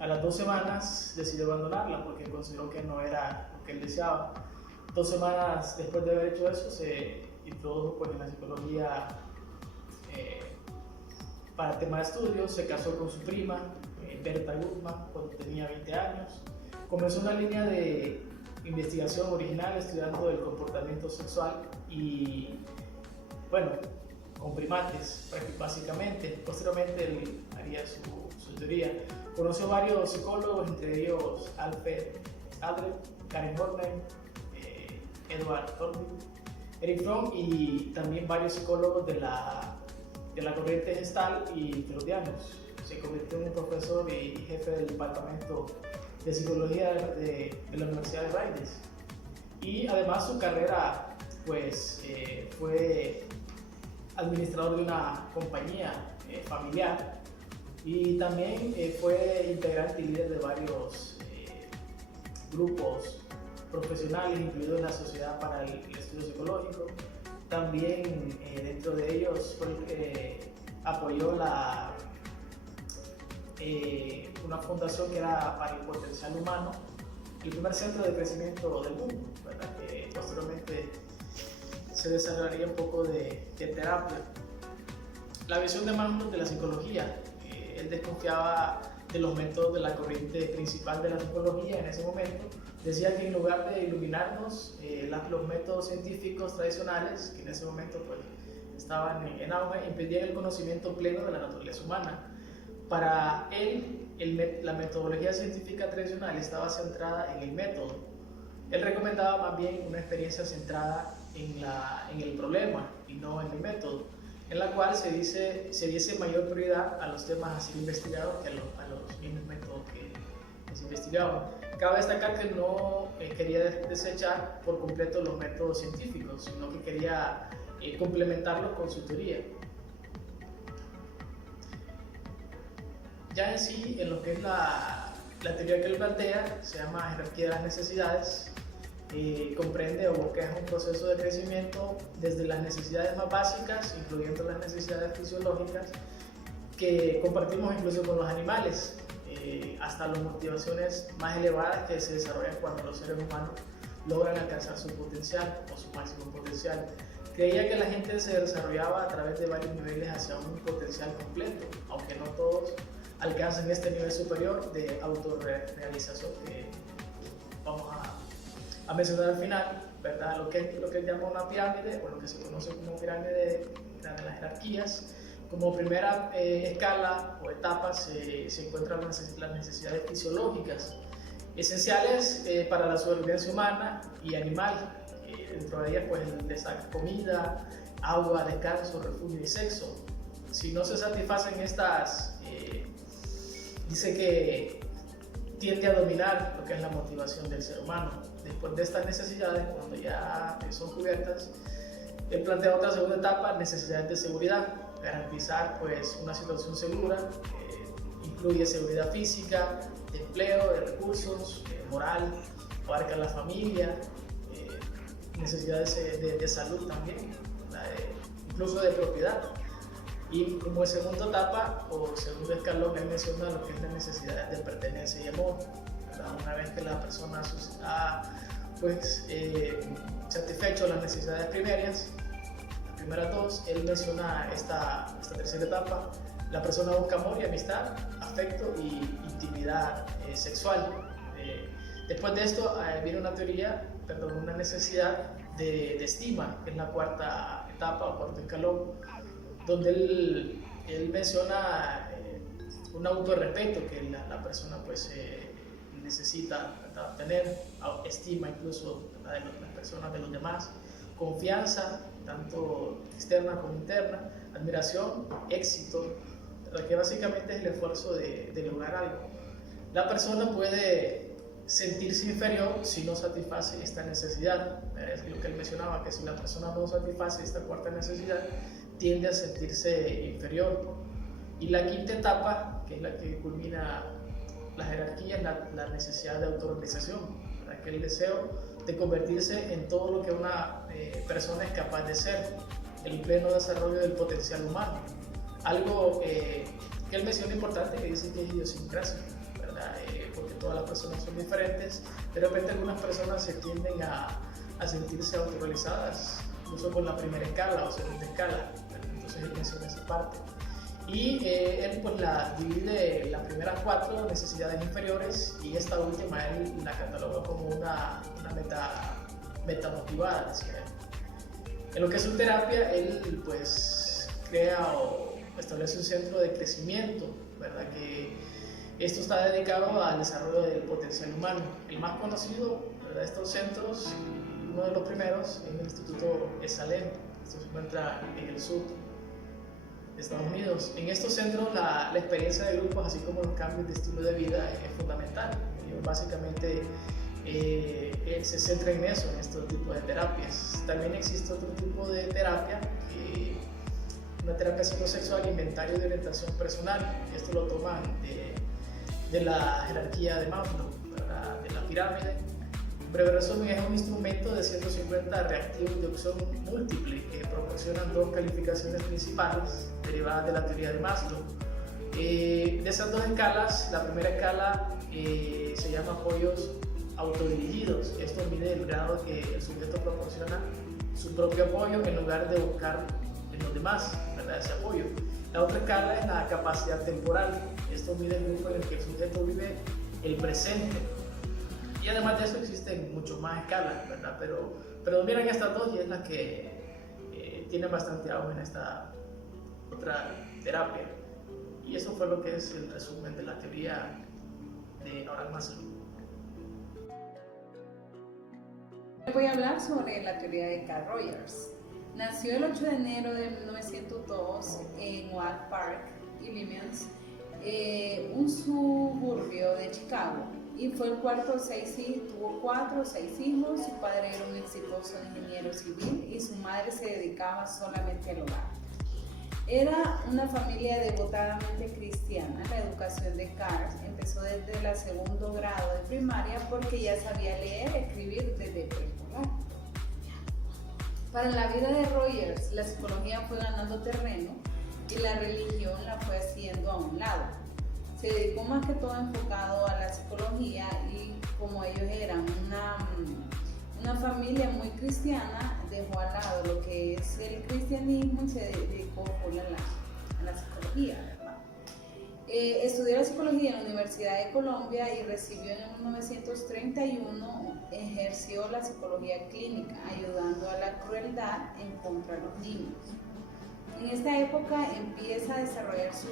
a las 2 semanas decidió abandonarla porque consideró que no era lo que él deseaba. 2 semanas después de haber hecho eso, se introdujo pues, en la psicología para tema de estudios. Se casó con su prima, Berta Gutmann, cuando tenía 20 años. Comenzó una línea de investigación original estudiando el comportamiento sexual y, bueno, con primates, básicamente. Posteriormente él haría su teoría. Conoció varios psicólogos, entre ellos Alfred Adler, Karen Horney, Edward Thorndike, Eric Fromm y también varios psicólogos de la corriente Gestalt y freudianos. Se convirtió en un profesor y jefe del departamento de psicología de la Universidad de Rice. Y además su carrera pues, fue administrador de una compañía familiar y también fue integrante y líder de varios grupos profesionales, incluidos la Sociedad para el Estudio Psicológico. También dentro de ellos fue el que apoyó una fundación que era para el potencial humano, el primer centro de crecimiento del mundo, ¿verdad? Que posteriormente se desarrollaría un poco de terapia. La visión de Maslow de la psicología, él desconfiaba de los métodos de la corriente principal de la psicología en ese momento. Decía que en lugar de iluminarnos, los métodos científicos tradicionales, que en ese momento pues, estaban en auge, impedían el conocimiento pleno de la naturaleza humana. Para él, la metodología científica tradicional estaba centrada en el método. Él recomendaba más bien una experiencia centrada en el problema y no en el método, en la cual se diese mayor prioridad a los temas a ser investigados que a los mismos métodos que se investigaban. Cabe destacar que no quería desechar por completo los métodos científicos, sino que quería complementarlos con su teoría. Ya en sí, en lo que es la teoría que él plantea, se llama jerarquía de las necesidades, comprende o bosqueja un proceso de crecimiento desde las necesidades más básicas, incluyendo las necesidades fisiológicas, que compartimos incluso con los animales, hasta las motivaciones más elevadas que se desarrollan cuando los seres humanos logran alcanzar su potencial o su máximo potencial. Creía que la gente se desarrollaba a través de varios niveles hacia un potencial completo, aunque no todos alcanzan este nivel superior de autorrealización que vamos a mencionar al final, ¿verdad? Lo que él llama una pirámide, o lo que se conoce como pirámide de las jerarquías. Como primera escala o etapa se encuentran las necesidades fisiológicas, esenciales para la supervivencia humana y animal. Dentro de ellas, pues, destaca comida, agua, descanso, refugio y sexo. Si no se satisfacen estas, dice que tiende a dominar lo que es la motivación del ser humano. Después de estas necesidades, cuando ya son cubiertas, él plantea otra segunda etapa, necesidades de seguridad. Garantizar pues, una situación segura, incluye seguridad física, de empleo, de recursos, moral, abarca la familia, necesidades de salud también, incluso de propiedad. Y como segunda etapa o segundo escalón, él menciona lo que es la necesidad de pertenencia y amor, ¿verdad? Una vez que la persona ha pues, satisfecho las necesidades primarias, primeras dos, él menciona esta tercera etapa. La persona busca amor y amistad, afecto y intimidad sexual. Después de esto viene una necesidad de estima, que es la cuarta etapa o cuarto escalón, donde él menciona un autorrespeto que la persona pues necesita, ¿verdad?, tener, estima incluso, ¿verdad?, de las personas, de los demás, confianza, tanto externa como interna, admiración, éxito, ¿verdad?, que básicamente es el esfuerzo de lograr algo. La persona puede sentirse inferior si no satisface esta necesidad. Es lo que él mencionaba, que si la persona no satisface esta cuarta necesidad, tiende a sentirse inferior. Y la quinta etapa, que es la que culmina la jerarquía, es la necesidad de autorrealización, ¿verdad?, que es el deseo de convertirse en todo lo que una persona es capaz de ser, el pleno desarrollo del potencial humano. Algo que él menciona importante, que dice que es idiosincrasia, ¿verdad? Porque todas las personas son diferentes. De repente algunas personas se tienden a sentirse autorrealizadas, incluso con la primera escala o segunda escala, ¿verdad? Entonces él menciona esa parte. Y él pues la divide las primeras 4 necesidades inferiores, y esta última él la cataloga como una meta motivada, decía él. En lo que es su terapia, él pues crea o establece un centro de crecimiento, ¿verdad?, que esto está dedicado al desarrollo del potencial humano. El más conocido, ¿verdad?, de estos centros, uno de los primeros, es el Instituto Esalen. Esto se encuentra en el sur de Estados Unidos. En estos centros la experiencia de grupos, así como los cambios de estilo de vida, es fundamental. Básicamente se centra en eso, en este tipo de terapias. También existe otro tipo de terapia, una terapia psicosexual alimentaria de orientación personal. Esto lo toman de la jerarquía de Maslow, de la pirámide. En breve resumen, es un instrumento de 150 reactivos de opción múltiple que proporcionan 2 calificaciones principales derivadas de la teoría de Maslow. De esas 2 escalas, la primera escala se llama apoyos autodirigidos. Esto mide el grado que el sujeto proporciona su propio apoyo en lugar de buscar en los demás, ¿verdad?, ese apoyo. La otra escala es la capacidad temporal. Esto mide el grupo en el que el sujeto vive el presente. Y además de eso existen mucho más escalas, ¿verdad? Pero miren estas 2, y es la que tiene bastante auge en esta otra terapia. Y eso fue lo que es el resumen de la teoría de Abraham Maslow. Voy a hablar sobre la teoría de Carl Rogers. Nació el 8 de enero de 1902 en Oak Park, Illinois, un suburbio de Chicago, y fue el cuarto de 6 hijos. Tuvo 4 o 6 hijos. Su padre era un exitoso ingeniero civil y su madre se dedicaba solamente al hogar. Era una familia devotadamente cristiana. La educación de Carl empezó desde el segundo grado de primaria, porque ya sabía leer y escribir desde preescolar. Para la vida de Rogers, la psicología fue ganando terreno y la religión la fue haciendo a un lado. Se dedicó más que todo enfocado a la psicología, y como ellos eran una familia muy cristiana, dejó al lado lo que es el cristianismo y se dedicó a la psicología, ¿verdad? Estudió la psicología en la Universidad de Colombia y recibió en 1931, ejerció la psicología clínica, ayudando a la crueldad en contra de los niños. En esta época empieza a desarrollar su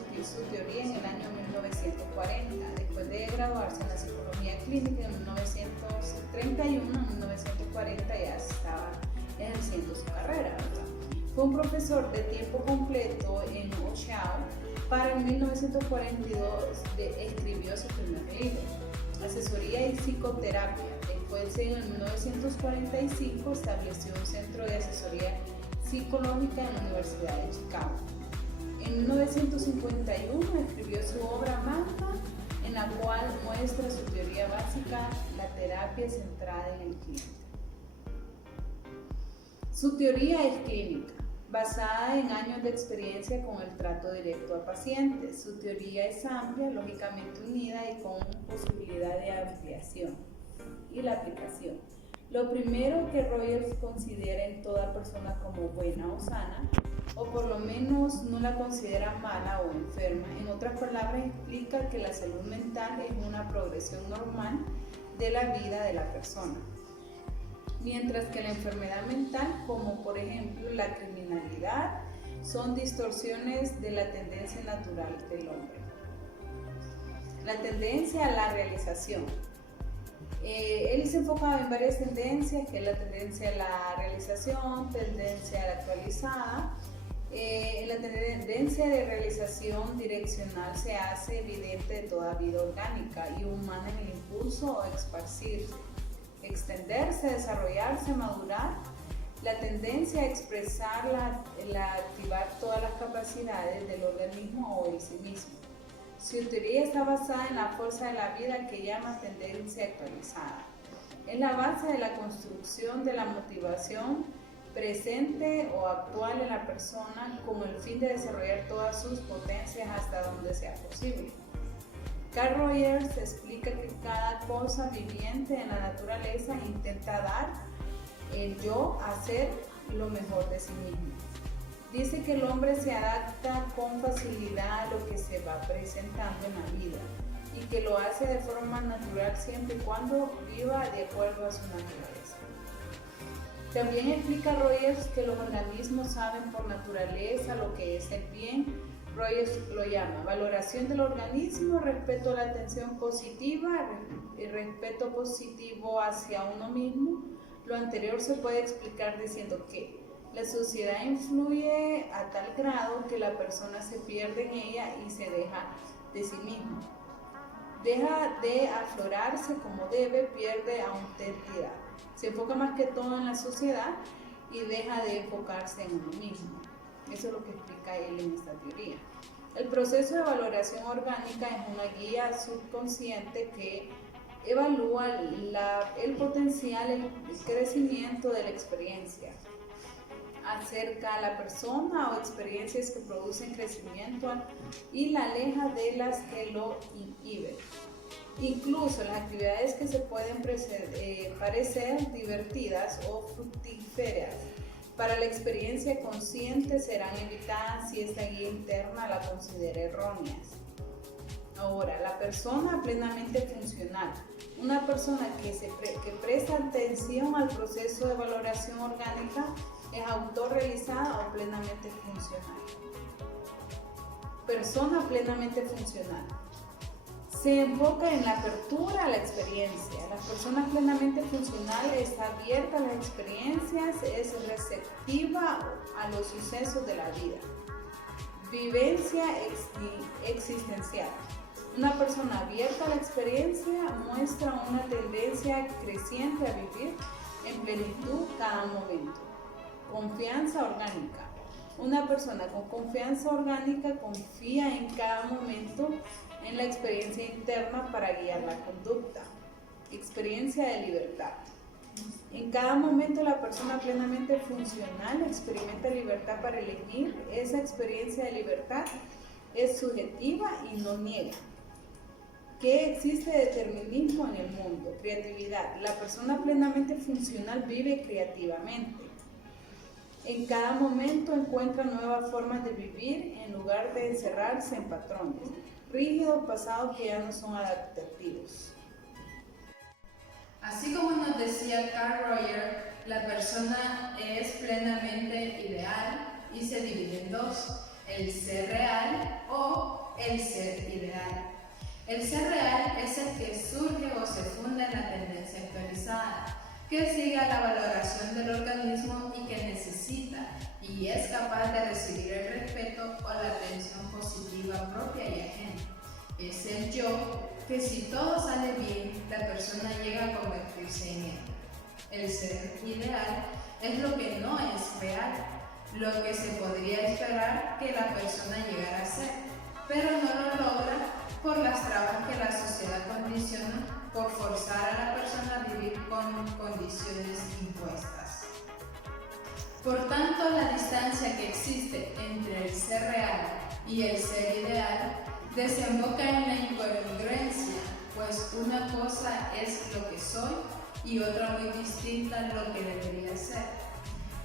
teoría en el año 1940. Después de graduarse en la psicología clínica en 1931, en 1940 ya estaba ejerciendo su carrera, ¿verdad? Fue un profesor de tiempo completo en Oshao. Para 1942 escribió su primer libro, Asesoría y Psicoterapia. Después, en 1945, estableció un centro de asesoría psicológica en la Universidad de Chicago. En 1951 escribió su obra magna, en la cual muestra su teoría básica, la terapia centrada en el cliente. Su teoría es clínica, basada en años de experiencia con el trato directo a pacientes. Su teoría es amplia, lógicamente unida y con posibilidad de ampliación y la aplicación. Lo primero que Rogers considera en toda persona como buena o sana, o por lo menos no la considera mala o enferma. En otras palabras, explica que la salud mental es una progresión normal de la vida de la persona. Mientras que la enfermedad mental, como por ejemplo la criminalidad, son distorsiones de la tendencia natural del hombre. La tendencia a la realización. Él se enfocaba en varias tendencias, que es la tendencia a la realización, tendencia a la actualizada. La tendencia de realización direccional se hace evidente de toda vida orgánica y humana en el impulso a esparcirse, extenderse, desarrollarse, madurar. La tendencia a expresar, activar todas las capacidades del organismo o de sí mismo. Su teoría está basada en la fuerza de la vida que llama tendencia actualizada. Es la base de la construcción de la motivación presente o actual en la persona con el fin de desarrollar todas sus potencias hasta donde sea posible. Carl Rogers explica que cada cosa viviente en la naturaleza intenta dar el yo a hacer lo mejor de sí mismo. Dice que el hombre se adapta con facilidad a lo que se va presentando en la vida y que lo hace de forma natural siempre y cuando viva de acuerdo a su naturaleza. También explica Rogers que los organismos saben por naturaleza lo que es el bien. Rogers lo llama valoración del organismo, respeto a la atención positiva, el respeto positivo hacia uno mismo. Lo anterior se puede explicar diciendo que la sociedad influye a tal grado que la persona se pierde en ella y se deja de sí mismo. Deja de aflorarse como debe, pierde autenticidad. Se enfoca más que todo en la sociedad y deja de enfocarse en uno mismo. Eso es lo que explica él en esta teoría. El proceso de valoración orgánica es una guía subconsciente que evalúa el potencial, el crecimiento de la experiencia. Acerca a la persona o experiencias que producen crecimiento y la aleja de las que lo inhiben. Incluso las actividades que se pueden parecer divertidas o fructíferas para la experiencia consciente serán evitadas si esta guía interna la considera errónea. Ahora, la persona plenamente funcional. Una persona que presta atención al proceso de valoración orgánica es autorrealizada o plenamente funcional. Persona plenamente funcional. Se enfoca en la apertura a la experiencia. La persona plenamente funcional está abierta a las experiencias, es receptiva a los sucesos de la vida. Vivencia existencial. Una persona abierta a la experiencia muestra una tendencia creciente a vivir en plenitud cada momento. Confianza orgánica. Una persona con confianza orgánica confía en cada momento en la experiencia interna para guiar la conducta. Experiencia de libertad. En cada momento la persona plenamente funcional experimenta libertad para elegir. Esa experiencia de libertad es subjetiva y no niega que existe determinismo en el mundo. Creatividad. La persona plenamente funcional vive creativamente. En cada momento encuentra nuevas formas de vivir en lugar de encerrarse en patrones rígidos pasados que ya no son adaptativos. Así como nos decía Carl Rogers, la persona es plenamente ideal y se divide en dos, el ser real o el ser ideal. El ser real es el que surge o se funda en la tendencia actualizada, que sigue a la valoración del organismo y que necesita y es capaz de recibir el respeto o la atención positiva propia y ajena. Es el yo que si todo sale bien, la persona llega a convertirse en él. El ser ideal es lo que no es real, lo que se podría esperar que la persona llegara a ser, pero no lo logra por las trabas que la sociedad condiciona por forzar a la persona a vivir con condiciones impuestas. Por tanto, la distancia que existe entre el ser real y el ser ideal desemboca en la incongruencia, pues una cosa es lo que soy y otra muy distinta lo que debería ser.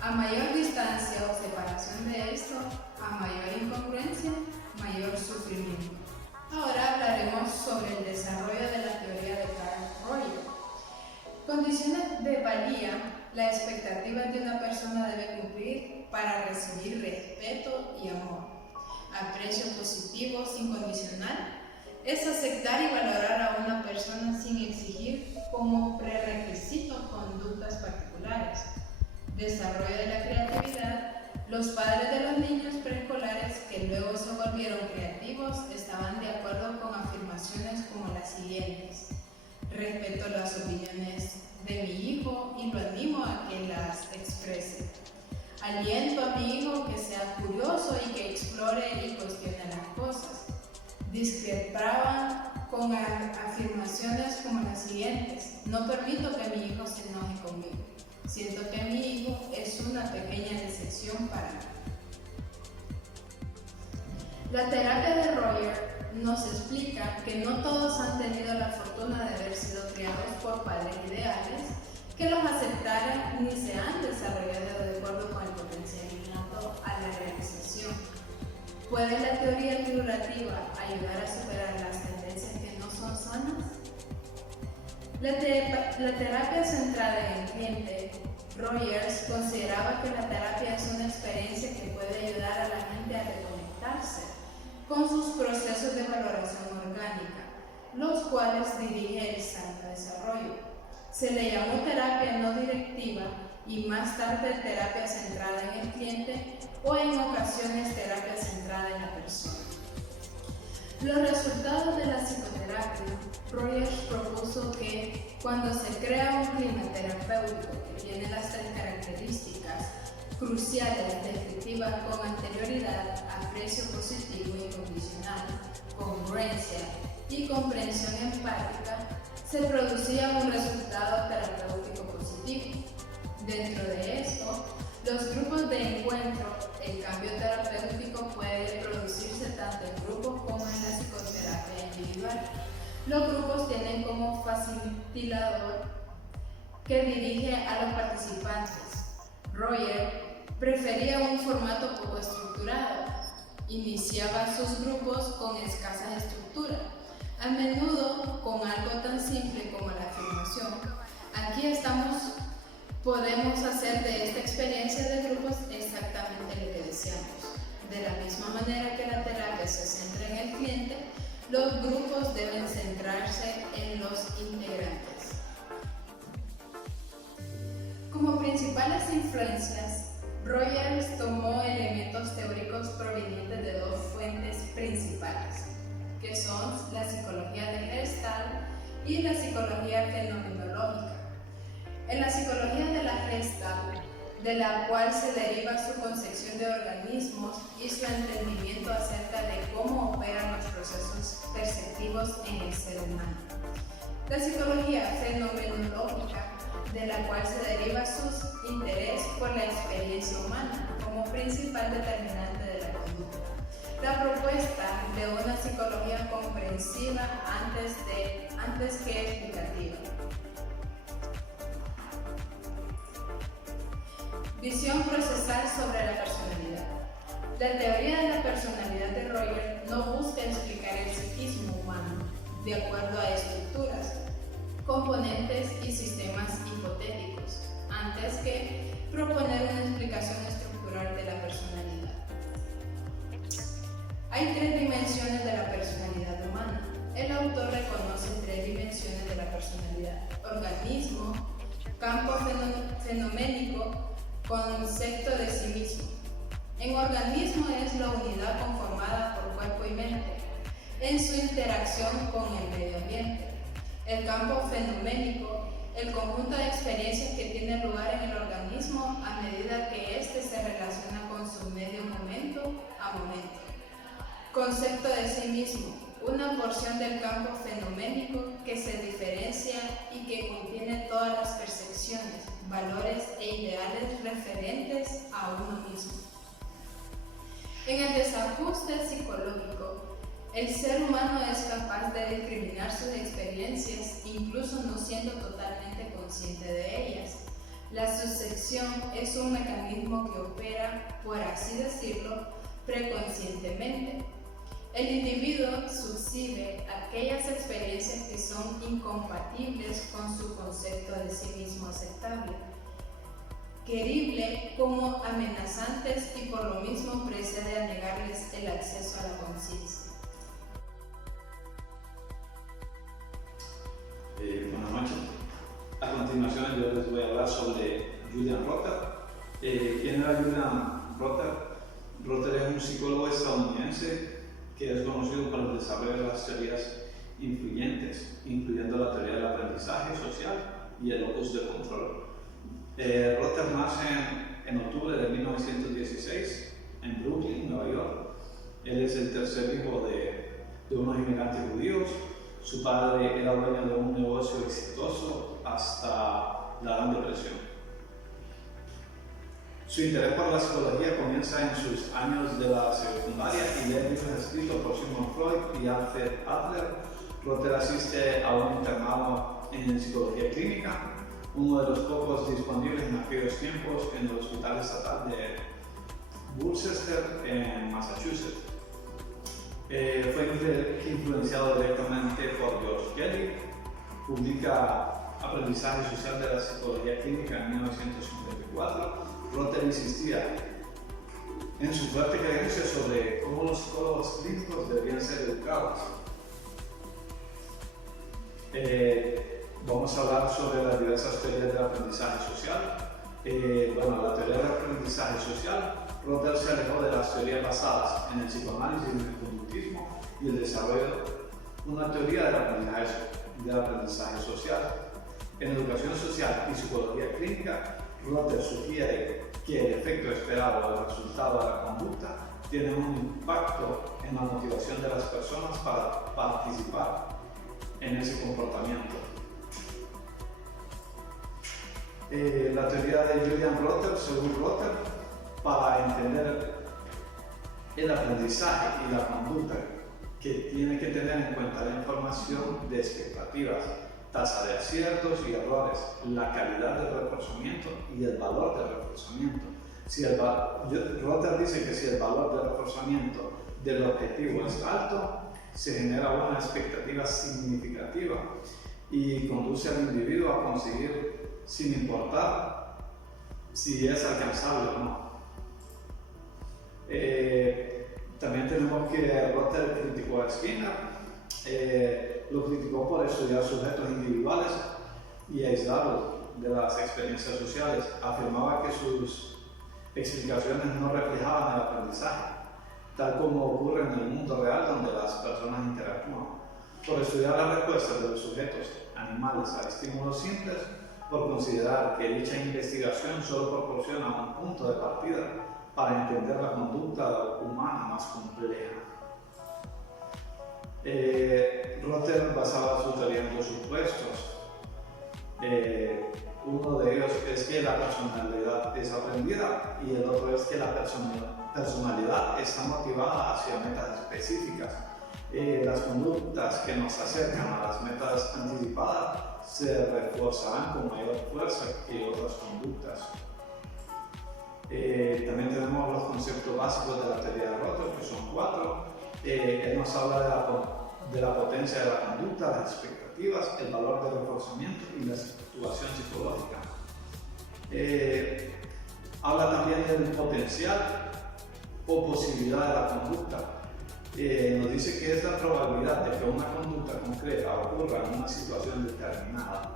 A mayor distancia o separación de esto, a mayor incongruencia, mayor sufrimiento. Ahora hablaremos sobre el desarrollo de la teoría de Carl Rogers. condiciones de valía, la expectativa de una persona debe cumplir para recibir respeto y amor. Aprecio positivo incondicional es aceptar y valorar a una persona sin exigir como prerequisito conductas particulares. Desarrollo de la creatividad. Los padres de los niños preescolares que luego se volvieron creativos estaban de acuerdo con afirmaciones como las siguientes: respeto las opiniones de mi hijo y lo animo a que las exprese. Aliento a mi hijo que sea curioso y que explore y cuestione las cosas. Discrepaban con afirmaciones como las siguientes: no permito que mi hijo se enoje conmigo. Siento que mi hijo es una pequeña decepción para mí. La terapia de Royer nos explica que no todos han tenido la fortuna de haber sido criados por padres ideales que los aceptaran ni se han desarrollado de acuerdo con el potencial innato a la realización. ¿Puede la teoría figurativa ayudar a superar las tendencias que no son sanas? La terapia centrada en el cliente, Rogers consideraba que la terapia es una experiencia que puede ayudar a la gente a reconectarse con sus procesos de valoración orgánica, los cuales dirige el sano desarrollo. Se le llamó terapia no directiva y más tarde terapia centrada en el cliente o en ocasiones terapia centrada en la persona. Los resultados de la psicoterapia. Rogers propuso que cuando se crea un clima terapéutico que tiene las tres características cruciales descriptivas con anterioridad: aprecio positivo y incondicional, congruencia y comprensión empática, se producía un resultado terapéutico positivo. Dentro de esto, los grupos de encuentro, el cambio terapéutico puede producirse tanto en grupos como en la psicoterapia individual. Los grupos tienen como facilitador que dirige a los participantes. Roger prefería un formato poco estructurado. Iniciaba sus grupos con escasa estructura, a menudo con algo tan simple como la afirmación: aquí estamos. Podemos hacer de esta experiencia de grupos exactamente lo que deseamos. De la misma manera que la terapia se centra en el cliente, los grupos deben centrarse en los integrantes. Como principales influencias, Rogers tomó elementos teóricos provenientes de dos fuentes principales, que son la psicología de Gestalt y la psicología fenomenológica. En la psicología de la Gestalt, de la cual se deriva su concepción de organismos y su entendimiento acerca de cómo operan los procesos perceptivos en el ser humano. La psicología fenomenológica, de la cual se deriva su interés por la experiencia humana como principal determinante de la conducta. La propuesta de una psicología comprensiva antes que explicativa. Visión procesal sobre la personalidad. La teoría de la personalidad de Roger no busca explicar el psiquismo humano de acuerdo a estructuras, componentes y sistemas hipotéticos, antes que proponer una explicación estructural de la personalidad. Hay tres dimensiones de la personalidad humana. El autor reconoce tres dimensiones de la personalidad: organismo, campo fenoménico, concepto de sí mismo. En organismo es la unidad conformada por cuerpo y mente, en su interacción con el medio ambiente. El campo fenoménico, el conjunto de experiencias que tiene lugar en el organismo a medida que éste se relaciona con su medio momento a momento. Concepto de sí mismo, una porción del campo fenoménico que se diferencia y que contiene todas las percepciones, valores e ideales referentes a uno mismo. En el desajuste psicológico, el ser humano es capaz de discriminar sus experiencias, incluso no siendo totalmente consciente de ellas. La suscepción es un mecanismo que opera, por así decirlo, preconscientemente. El individuo subsive aquellas experiencias que son incompatibles con su concepto de sí mismo aceptable, querible como amenazantes y por lo mismo procede a negarles el acceso a la conciencia. Buenas noches. A continuación yo les voy a hablar sobre Julian Rother. ¿Quién era Julian Rother? Rother es un psicólogo estadounidense que es conocido por el desarrollo de las teorías influyentes, incluyendo la teoría del aprendizaje social y el locus de control. Rother nace en octubre de 1916 en Brooklyn, Nueva York. Él es el tercer hijo de unos inmigrantes judíos. Su padre era dueño de un negocio exitoso hasta la Gran Depresión. Su interés por la psicología comienza en sus años de la secundaria y lee libros escritos por Sigmund Freud y Alfred Adler. Rother asiste a un internado en psicología clínica, uno de los pocos disponibles en aquellos tiempos en el Hospital Estatal de Worcester, en Massachusetts. Fue influenciado directamente por George Kelly. Publica Aprendizaje Social de la Psicología Clínica en 1954. Rother insistía en su fuerte creencia sobre cómo los psicólogos clínicos deberían ser educados. Vamos a hablar sobre las diversas teorías del aprendizaje social. La teoría del aprendizaje social, Rother se alejó de las teorías basadas en el psicoanálisis y en el conductismo y el desarrollo de una teoría del aprendizaje social. En educación social y psicología clínica, Rother sugiere que el efecto esperado o el resultado de la conducta tiene un impacto en la motivación de las personas para participar en ese comportamiento. La teoría de Julian Rother, según Rother, para entender el aprendizaje y la conducta que tiene que tener en cuenta la información de expectativas, tasa de aciertos y errores, la calidad del reforzamiento y el valor del reforzamiento. Rother dice que si el valor del reforzamiento del objetivo es alto, se genera una expectativa significativa y conduce al individuo a conseguir sin importar si es alcanzable o no. También tenemos que Rother criticó a Skinner, lo criticó por estudiar sujetos individuales y aislados de las experiencias sociales. Afirmaba que sus explicaciones no reflejaban el aprendizaje, tal como ocurre en el mundo real donde las personas interactúan. Por estudiar las respuestas de los sujetos animales a estímulos simples, por considerar que dicha investigación solo proporciona un punto de partida para entender la conducta humana más compleja. Rother basaba su teoría en dos supuestos. Uno de ellos es que la personalidad es aprendida y el otro es que la personalidad está motivada hacia metas específicas. Las conductas que nos acercan a las metas anticipadas se reforzarán con mayor fuerza que otras conductas. También tenemos los conceptos básicos de la teoría de Rother, que son 4. Él nos habla de la potencia de la conducta, las expectativas, el valor del reforzamiento y la situación psicológica. Habla también del potencial o posibilidad de la conducta. Nos dice que es la probabilidad de que una conducta concreta ocurra en una situación determinada.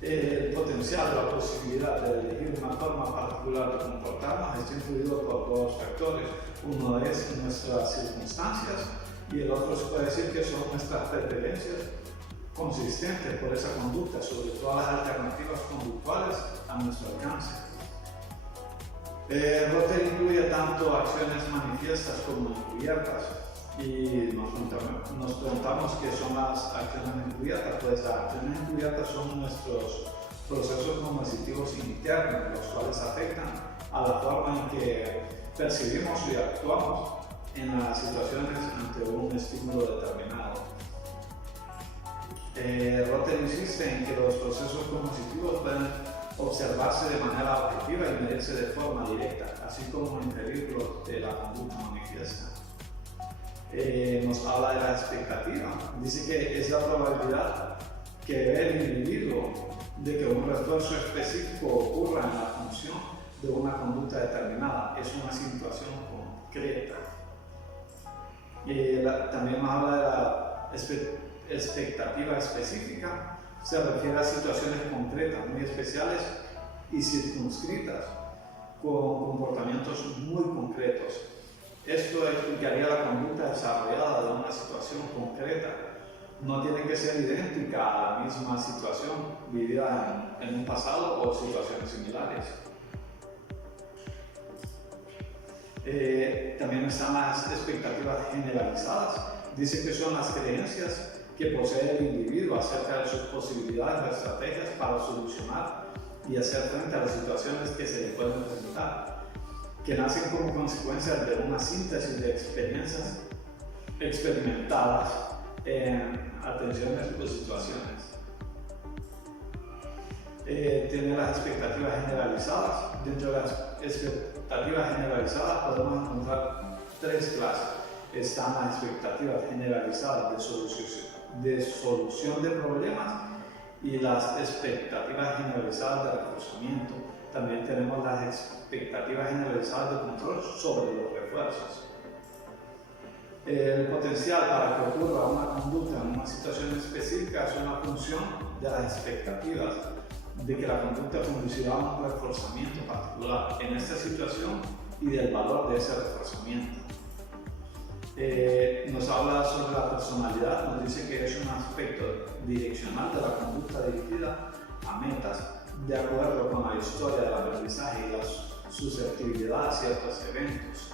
El potencial o la posibilidad de elegir una forma particular de comportarnos está influido por dos factores. Uno es nuestras circunstancias y el otro se puede decir que son nuestras preferencias consistentes por esa conducta sobre todas las alternativas conductuales a nuestro alcance. Rother incluye tanto acciones manifiestas como encubiertas y nos preguntamos qué son las acciones encubiertas. Pues las acciones encubiertas son nuestros procesos cognitivos internos, los cuales afectan a la forma en que percibimos y actuamos en las situaciones ante un estímulo determinado. Rother insiste en que los procesos cognitivos pueden observarse de manera objetiva y medirse de forma directa, así como inferirlos de la nos habla de la expectativa. Dice que es la probabilidad que ve el individuo de que un refuerzo específico ocurra en la función de una conducta determinada. Es una situación concreta. También nos habla de la expectativa específica. Se refiere a situaciones concretas, muy especiales y circunscritas, con comportamientos muy concretos. Esto explicaría la conducta desarrollada de una situación concreta. No tiene que ser idéntica a la misma situación vivida en un pasado o situaciones similares. También están las expectativas generalizadas. Dice que son las creencias que posee el individuo acerca de sus posibilidades o estrategias para solucionar y hacer frente a las situaciones que se le pueden presentar, que nacen como consecuencia de una síntesis de experiencias experimentadas en atenciones o situaciones. Tiene las expectativas generalizadas. Dentro de las expectativas generalizadas podemos encontrar tres clases. Están las expectativas generalizadas de solución de problemas y las expectativas generalizadas de reforzamiento. También tenemos las expectativas generalizadas de control sobre los refuerzos. El potencial para que ocurra una conducta en una situación específica es una función de las expectativas de que la conducta conducirá a un reforzamiento particular en esta situación y del valor de ese reforzamiento. Nos habla sobre la personalidad, nos dice que es un aspecto direccional de la conducta dirigida a metas de acuerdo con la historia del aprendizaje y la susceptibilidad a ciertos eventos.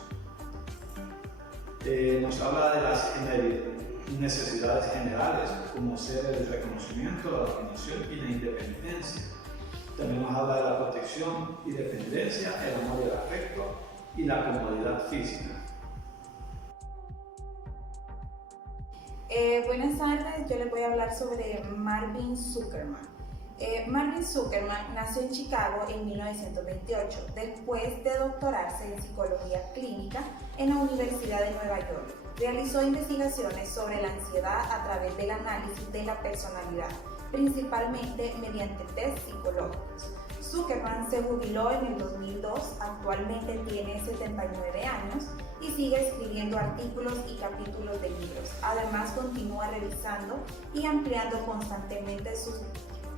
Nos habla de las necesidades generales, como ser el reconocimiento, la definición y la independencia. También nos habla de la protección y dependencia, el amor y el afecto y la comodidad física. Buenas tardes, yo les voy a hablar sobre Marvin Zuckerman. Marvin Zuckerman nació en Chicago en 1928, después de doctorarse en psicología clínica en la Universidad de Nueva York. Realizó investigaciones sobre la ansiedad a través del análisis de la personalidad, principalmente mediante test psicológicos. Zuckerman se jubiló en el 2002, actualmente tiene 79 años y sigue escribiendo artículos y capítulos de libros. Además, continúa revisando y ampliando constantemente sus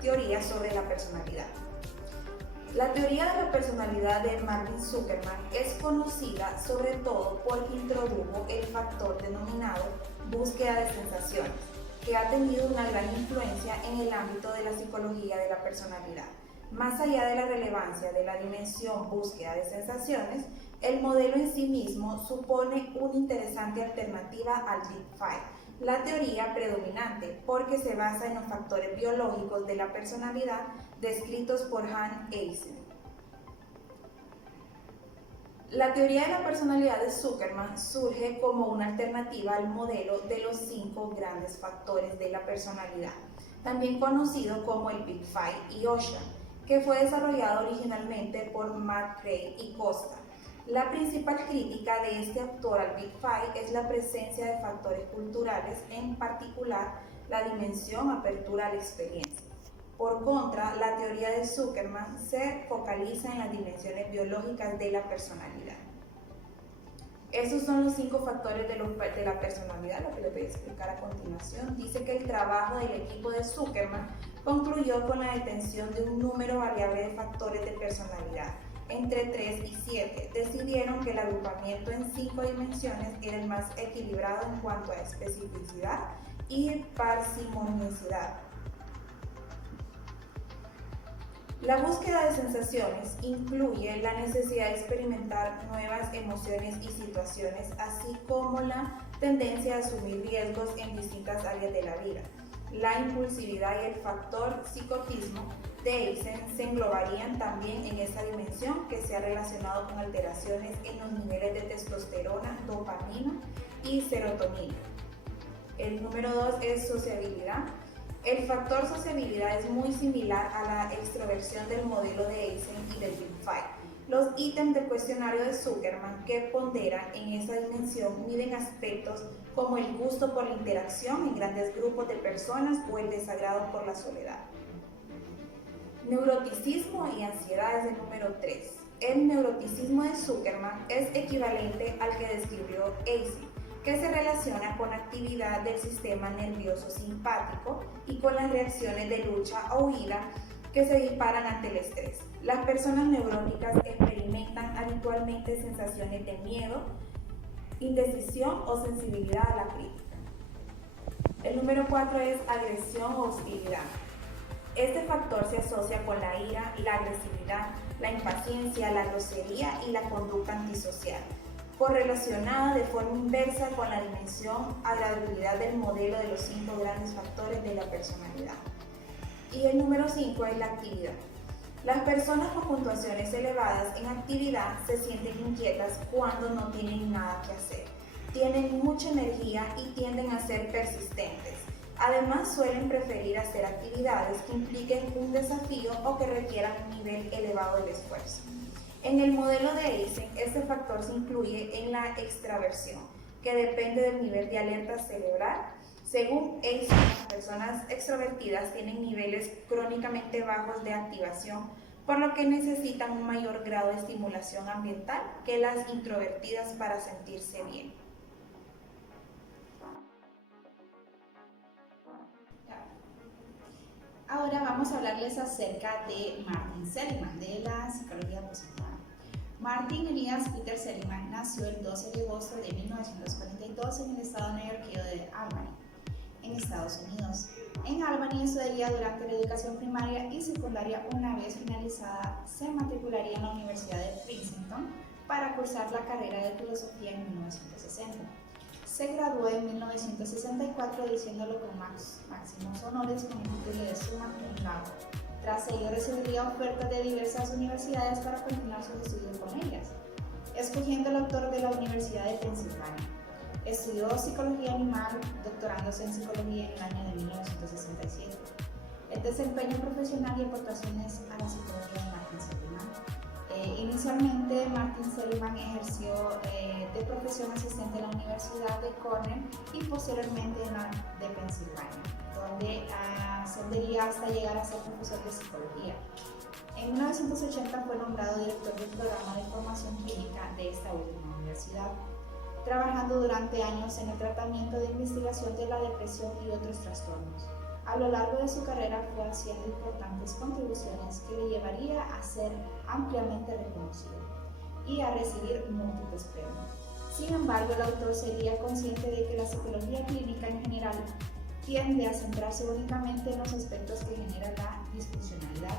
teorías sobre la personalidad. La teoría de la personalidad de Marvin Zuckerman es conocida sobre todo porque introdujo el factor denominado búsqueda de sensaciones, que ha tenido una gran influencia en el ámbito de la psicología de la personalidad. Más allá de la relevancia de la dimensión búsqueda de sensaciones, el modelo en sí mismo supone una interesante alternativa al Big Five, la teoría predominante, porque se basa en los factores biológicos de la personalidad descritos por Han Eysen. La teoría de la personalidad de Zuckerman surge como una alternativa al modelo de los 5 grandes factores de la personalidad, también conocido como el Big Five y Ocean, que fue desarrollado originalmente por McCrae y Costa. La principal crítica de este autor al Big Five es la presencia de factores culturales, en particular la dimensión apertura a la experiencia. Por contra, la teoría de Zuckerman se focaliza en las dimensiones biológicas de la personalidad. Esos son los 5 factores de la personalidad, lo que les voy a explicar a continuación. Dice que el trabajo del equipo de Zuckerman concluyó con la detención de un número variable de factores de personalidad, entre 3 y 7. Decidieron que el agrupamiento en 5 dimensiones era el más equilibrado en cuanto a especificidad y parsimoniosidad. La búsqueda de sensaciones incluye la necesidad de experimentar nuevas emociones y situaciones, así como la tendencia a asumir riesgos en distintas áreas de la vida. La impulsividad y el factor psicotismo de Eysen se englobarían también en esta dimensión, que se ha relacionado con alteraciones en los niveles de testosterona, dopamina y serotonina. El número 2 es sociabilidad. El factor sociabilidad es muy similar a la extroversión del modelo de Eysen y del Big Five. Los ítems del cuestionario de Zuckerman que ponderan en esa dimensión miden aspectos como el gusto por la interacción en grandes grupos de personas o el desagrado por la soledad. Neuroticismo y ansiedad es el número 3. El neuroticismo de Zuckerman es equivalente al que describió Eysen, que se relaciona con la actividad del sistema nervioso simpático y con las reacciones de lucha o huida que se disparan ante el estrés. Las personas neuróticas experimentan habitualmente sensaciones de miedo, indecisión o sensibilidad a la crítica. El número 4 es agresión o hostilidad. Este factor se asocia con la ira, la agresividad, la impaciencia, la grosería y la conducta antisocial, correlacionada de forma inversa con la dimensión agradabilidad del modelo de los 5 grandes factores de la personalidad. Y el número 5 es la actividad. Las personas con puntuaciones elevadas en actividad se sienten inquietas cuando no tienen nada que hacer. Tienen mucha energía y tienden a ser persistentes. Además, suelen preferir hacer actividades que impliquen un desafío o que requieran un nivel elevado de esfuerzo. En el modelo de Eysen, este factor se incluye en la extraversión, que depende del nivel de alerta cerebral. Según Eysen, las personas extrovertidas tienen niveles crónicamente bajos de activación, por lo que necesitan un mayor grado de estimulación ambiental que las introvertidas para sentirse bien. Ahora vamos a hablarles acerca de Martin Seligman, de la psicología positiva. Martin Elias Peter Seligman nació el 12 de agosto de 1942 en el estado neoyorquino de Albany, en Estados Unidos. En Albany estudiaría durante la educación primaria y secundaria. Una vez finalizada, se matricularía en la Universidad de Princeton para cursar la carrera de filosofía en 1960. Se graduó en 1964 diciéndolo con máximos honores con el título de summa cum laude. Tras ello recibiría ofertas de diversas universidades para continuar sus estudios con ellas, escogiendo el autor de la Universidad de Pensilvania. Estudió psicología animal, doctorándose en psicología en el año de 1967. El desempeño profesional y aportaciones a la psicología de Martin Seligman. Inicialmente, Martin Seligman ejerció de profesión asistente en la Universidad de Cornell y posteriormente en la de Pensilvania, donde ascendería hasta llegar a ser profesor de psicología. En 1980 fue nombrado director del programa de formación clínica de esta última universidad, trabajando durante años en el tratamiento de investigación de la depresión y otros trastornos. A lo largo de su carrera fue haciendo importantes contribuciones que le llevaría a ser ampliamente reconocido y a recibir múltiples premios. Sin embargo, el autor sería consciente de que la psicología clínica en general tiende a centrarse únicamente en los aspectos que generan la disfuncionalidad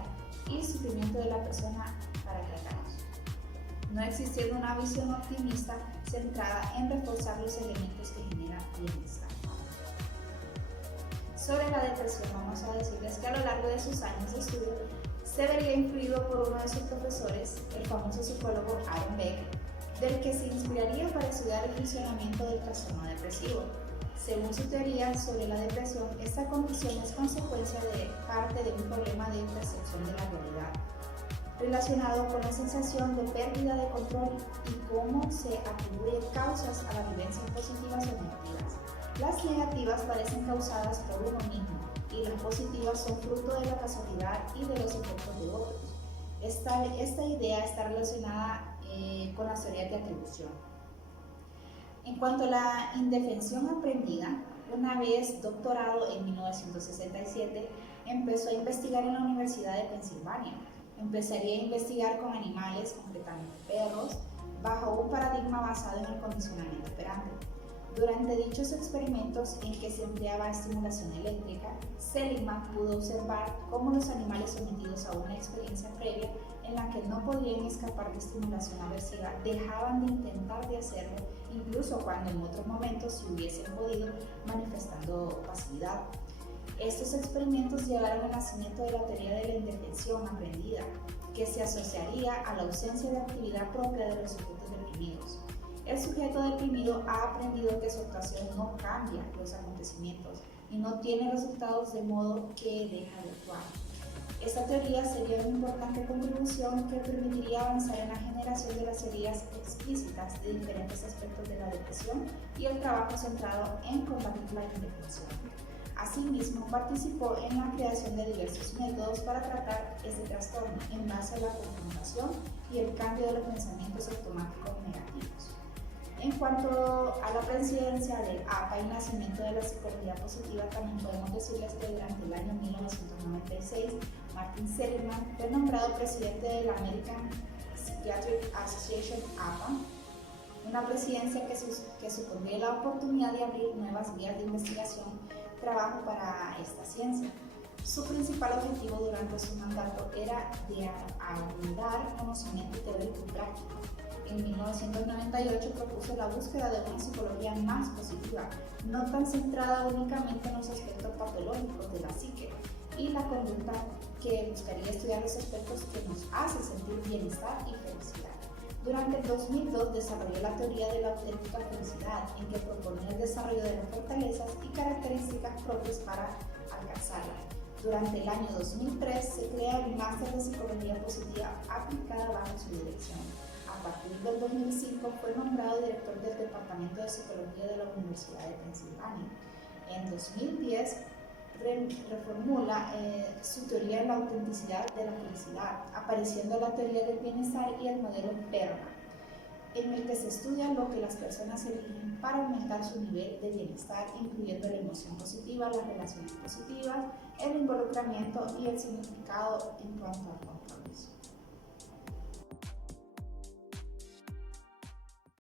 y el sufrimiento de la persona para tratarlos, no existiendo una visión optimista centrada en reforzar los elementos que generan bienestar. Sobre la depresión, vamos a decirles que a lo largo de sus años de estudio se vería influido por uno de sus profesores, el famoso psicólogo Aaron Beck, del que se inspiraría para estudiar el funcionamiento del trastorno depresivo. Según su teoría sobre la depresión, esta condición es consecuencia de parte de un problema de percepción de la realidad, relacionado con la sensación de pérdida de control y cómo se atribuye causas a las vivencias positivas o negativas. Las negativas parecen causadas por uno mismo y las positivas son fruto de la casualidad y de los efectos de otros. Esta idea está relacionada con las teorías de atribución. En cuanto a la indefensión aprendida, una vez doctorado en 1967, empezó a investigar en la Universidad de Pensilvania. Empezaría a investigar con animales, concretamente perros, bajo un paradigma basado en el condicionamiento operante. Durante dichos experimentos en que se empleaba estimulación eléctrica, Seligman pudo observar cómo los animales sometidos a una experiencia previa en la que no podían escapar de estimulación aversiva dejaban de intentar de hacerlo, incluso cuando en otros momentos si hubiesen podido, manifestando pasividad. Estos experimentos llevaron al nacimiento de la teoría de la indefensión aprendida, que se asociaría a la ausencia de actividad propia de los sujetos deprimidos. El sujeto deprimido ha aprendido que su actuación no cambia los acontecimientos y no tiene resultados de modo que deja de actuar. Esta teoría sería una importante contribución que permitiría avanzar en la generación de las teorías explícitas de diferentes aspectos de la depresión y el trabajo centrado en combatir la indefensión. Asimismo, participó en la creación de diversos métodos para tratar este trastorno en base a la confrontación y el cambio de los pensamientos automáticos negativos. En cuanto a la presidencia del APA y nacimiento de la psicología positiva, también podemos decirles que durante el año 1996, Martin Seligman fue nombrado presidente de la American Psychiatric Association APA, una presidencia que supondría la oportunidad de abrir nuevas vías de investigación y trabajo para esta ciencia. Su principal objetivo durante su mandato era de abundar conocimiento teórico y práctico. En 1998 propuso la búsqueda de una psicología más positiva, no tan centrada únicamente en los aspectos patológicos de la psique y la conducta, que buscaría estudiar los aspectos que nos hacen sentir bienestar y felicidad. Durante el 2002 desarrolló la teoría de la auténtica felicidad, en que proponía el desarrollo de las fortalezas y características propias para alcanzarla. Durante el año 2003 se crea el Máster de Psicología Positiva aplicada bajo su dirección. A partir del 2005 fue nombrado director del Departamento de Psicología de la Universidad de Pensilvania. En 2010 reformula su teoría de la autenticidad de la felicidad, apareciendo la teoría del bienestar y el modelo PERMA, en el que se estudia lo que las personas eligen para aumentar su nivel de bienestar, incluyendo la emoción positiva, las relaciones positivas, el involucramiento y el significado en cuanto al compromiso.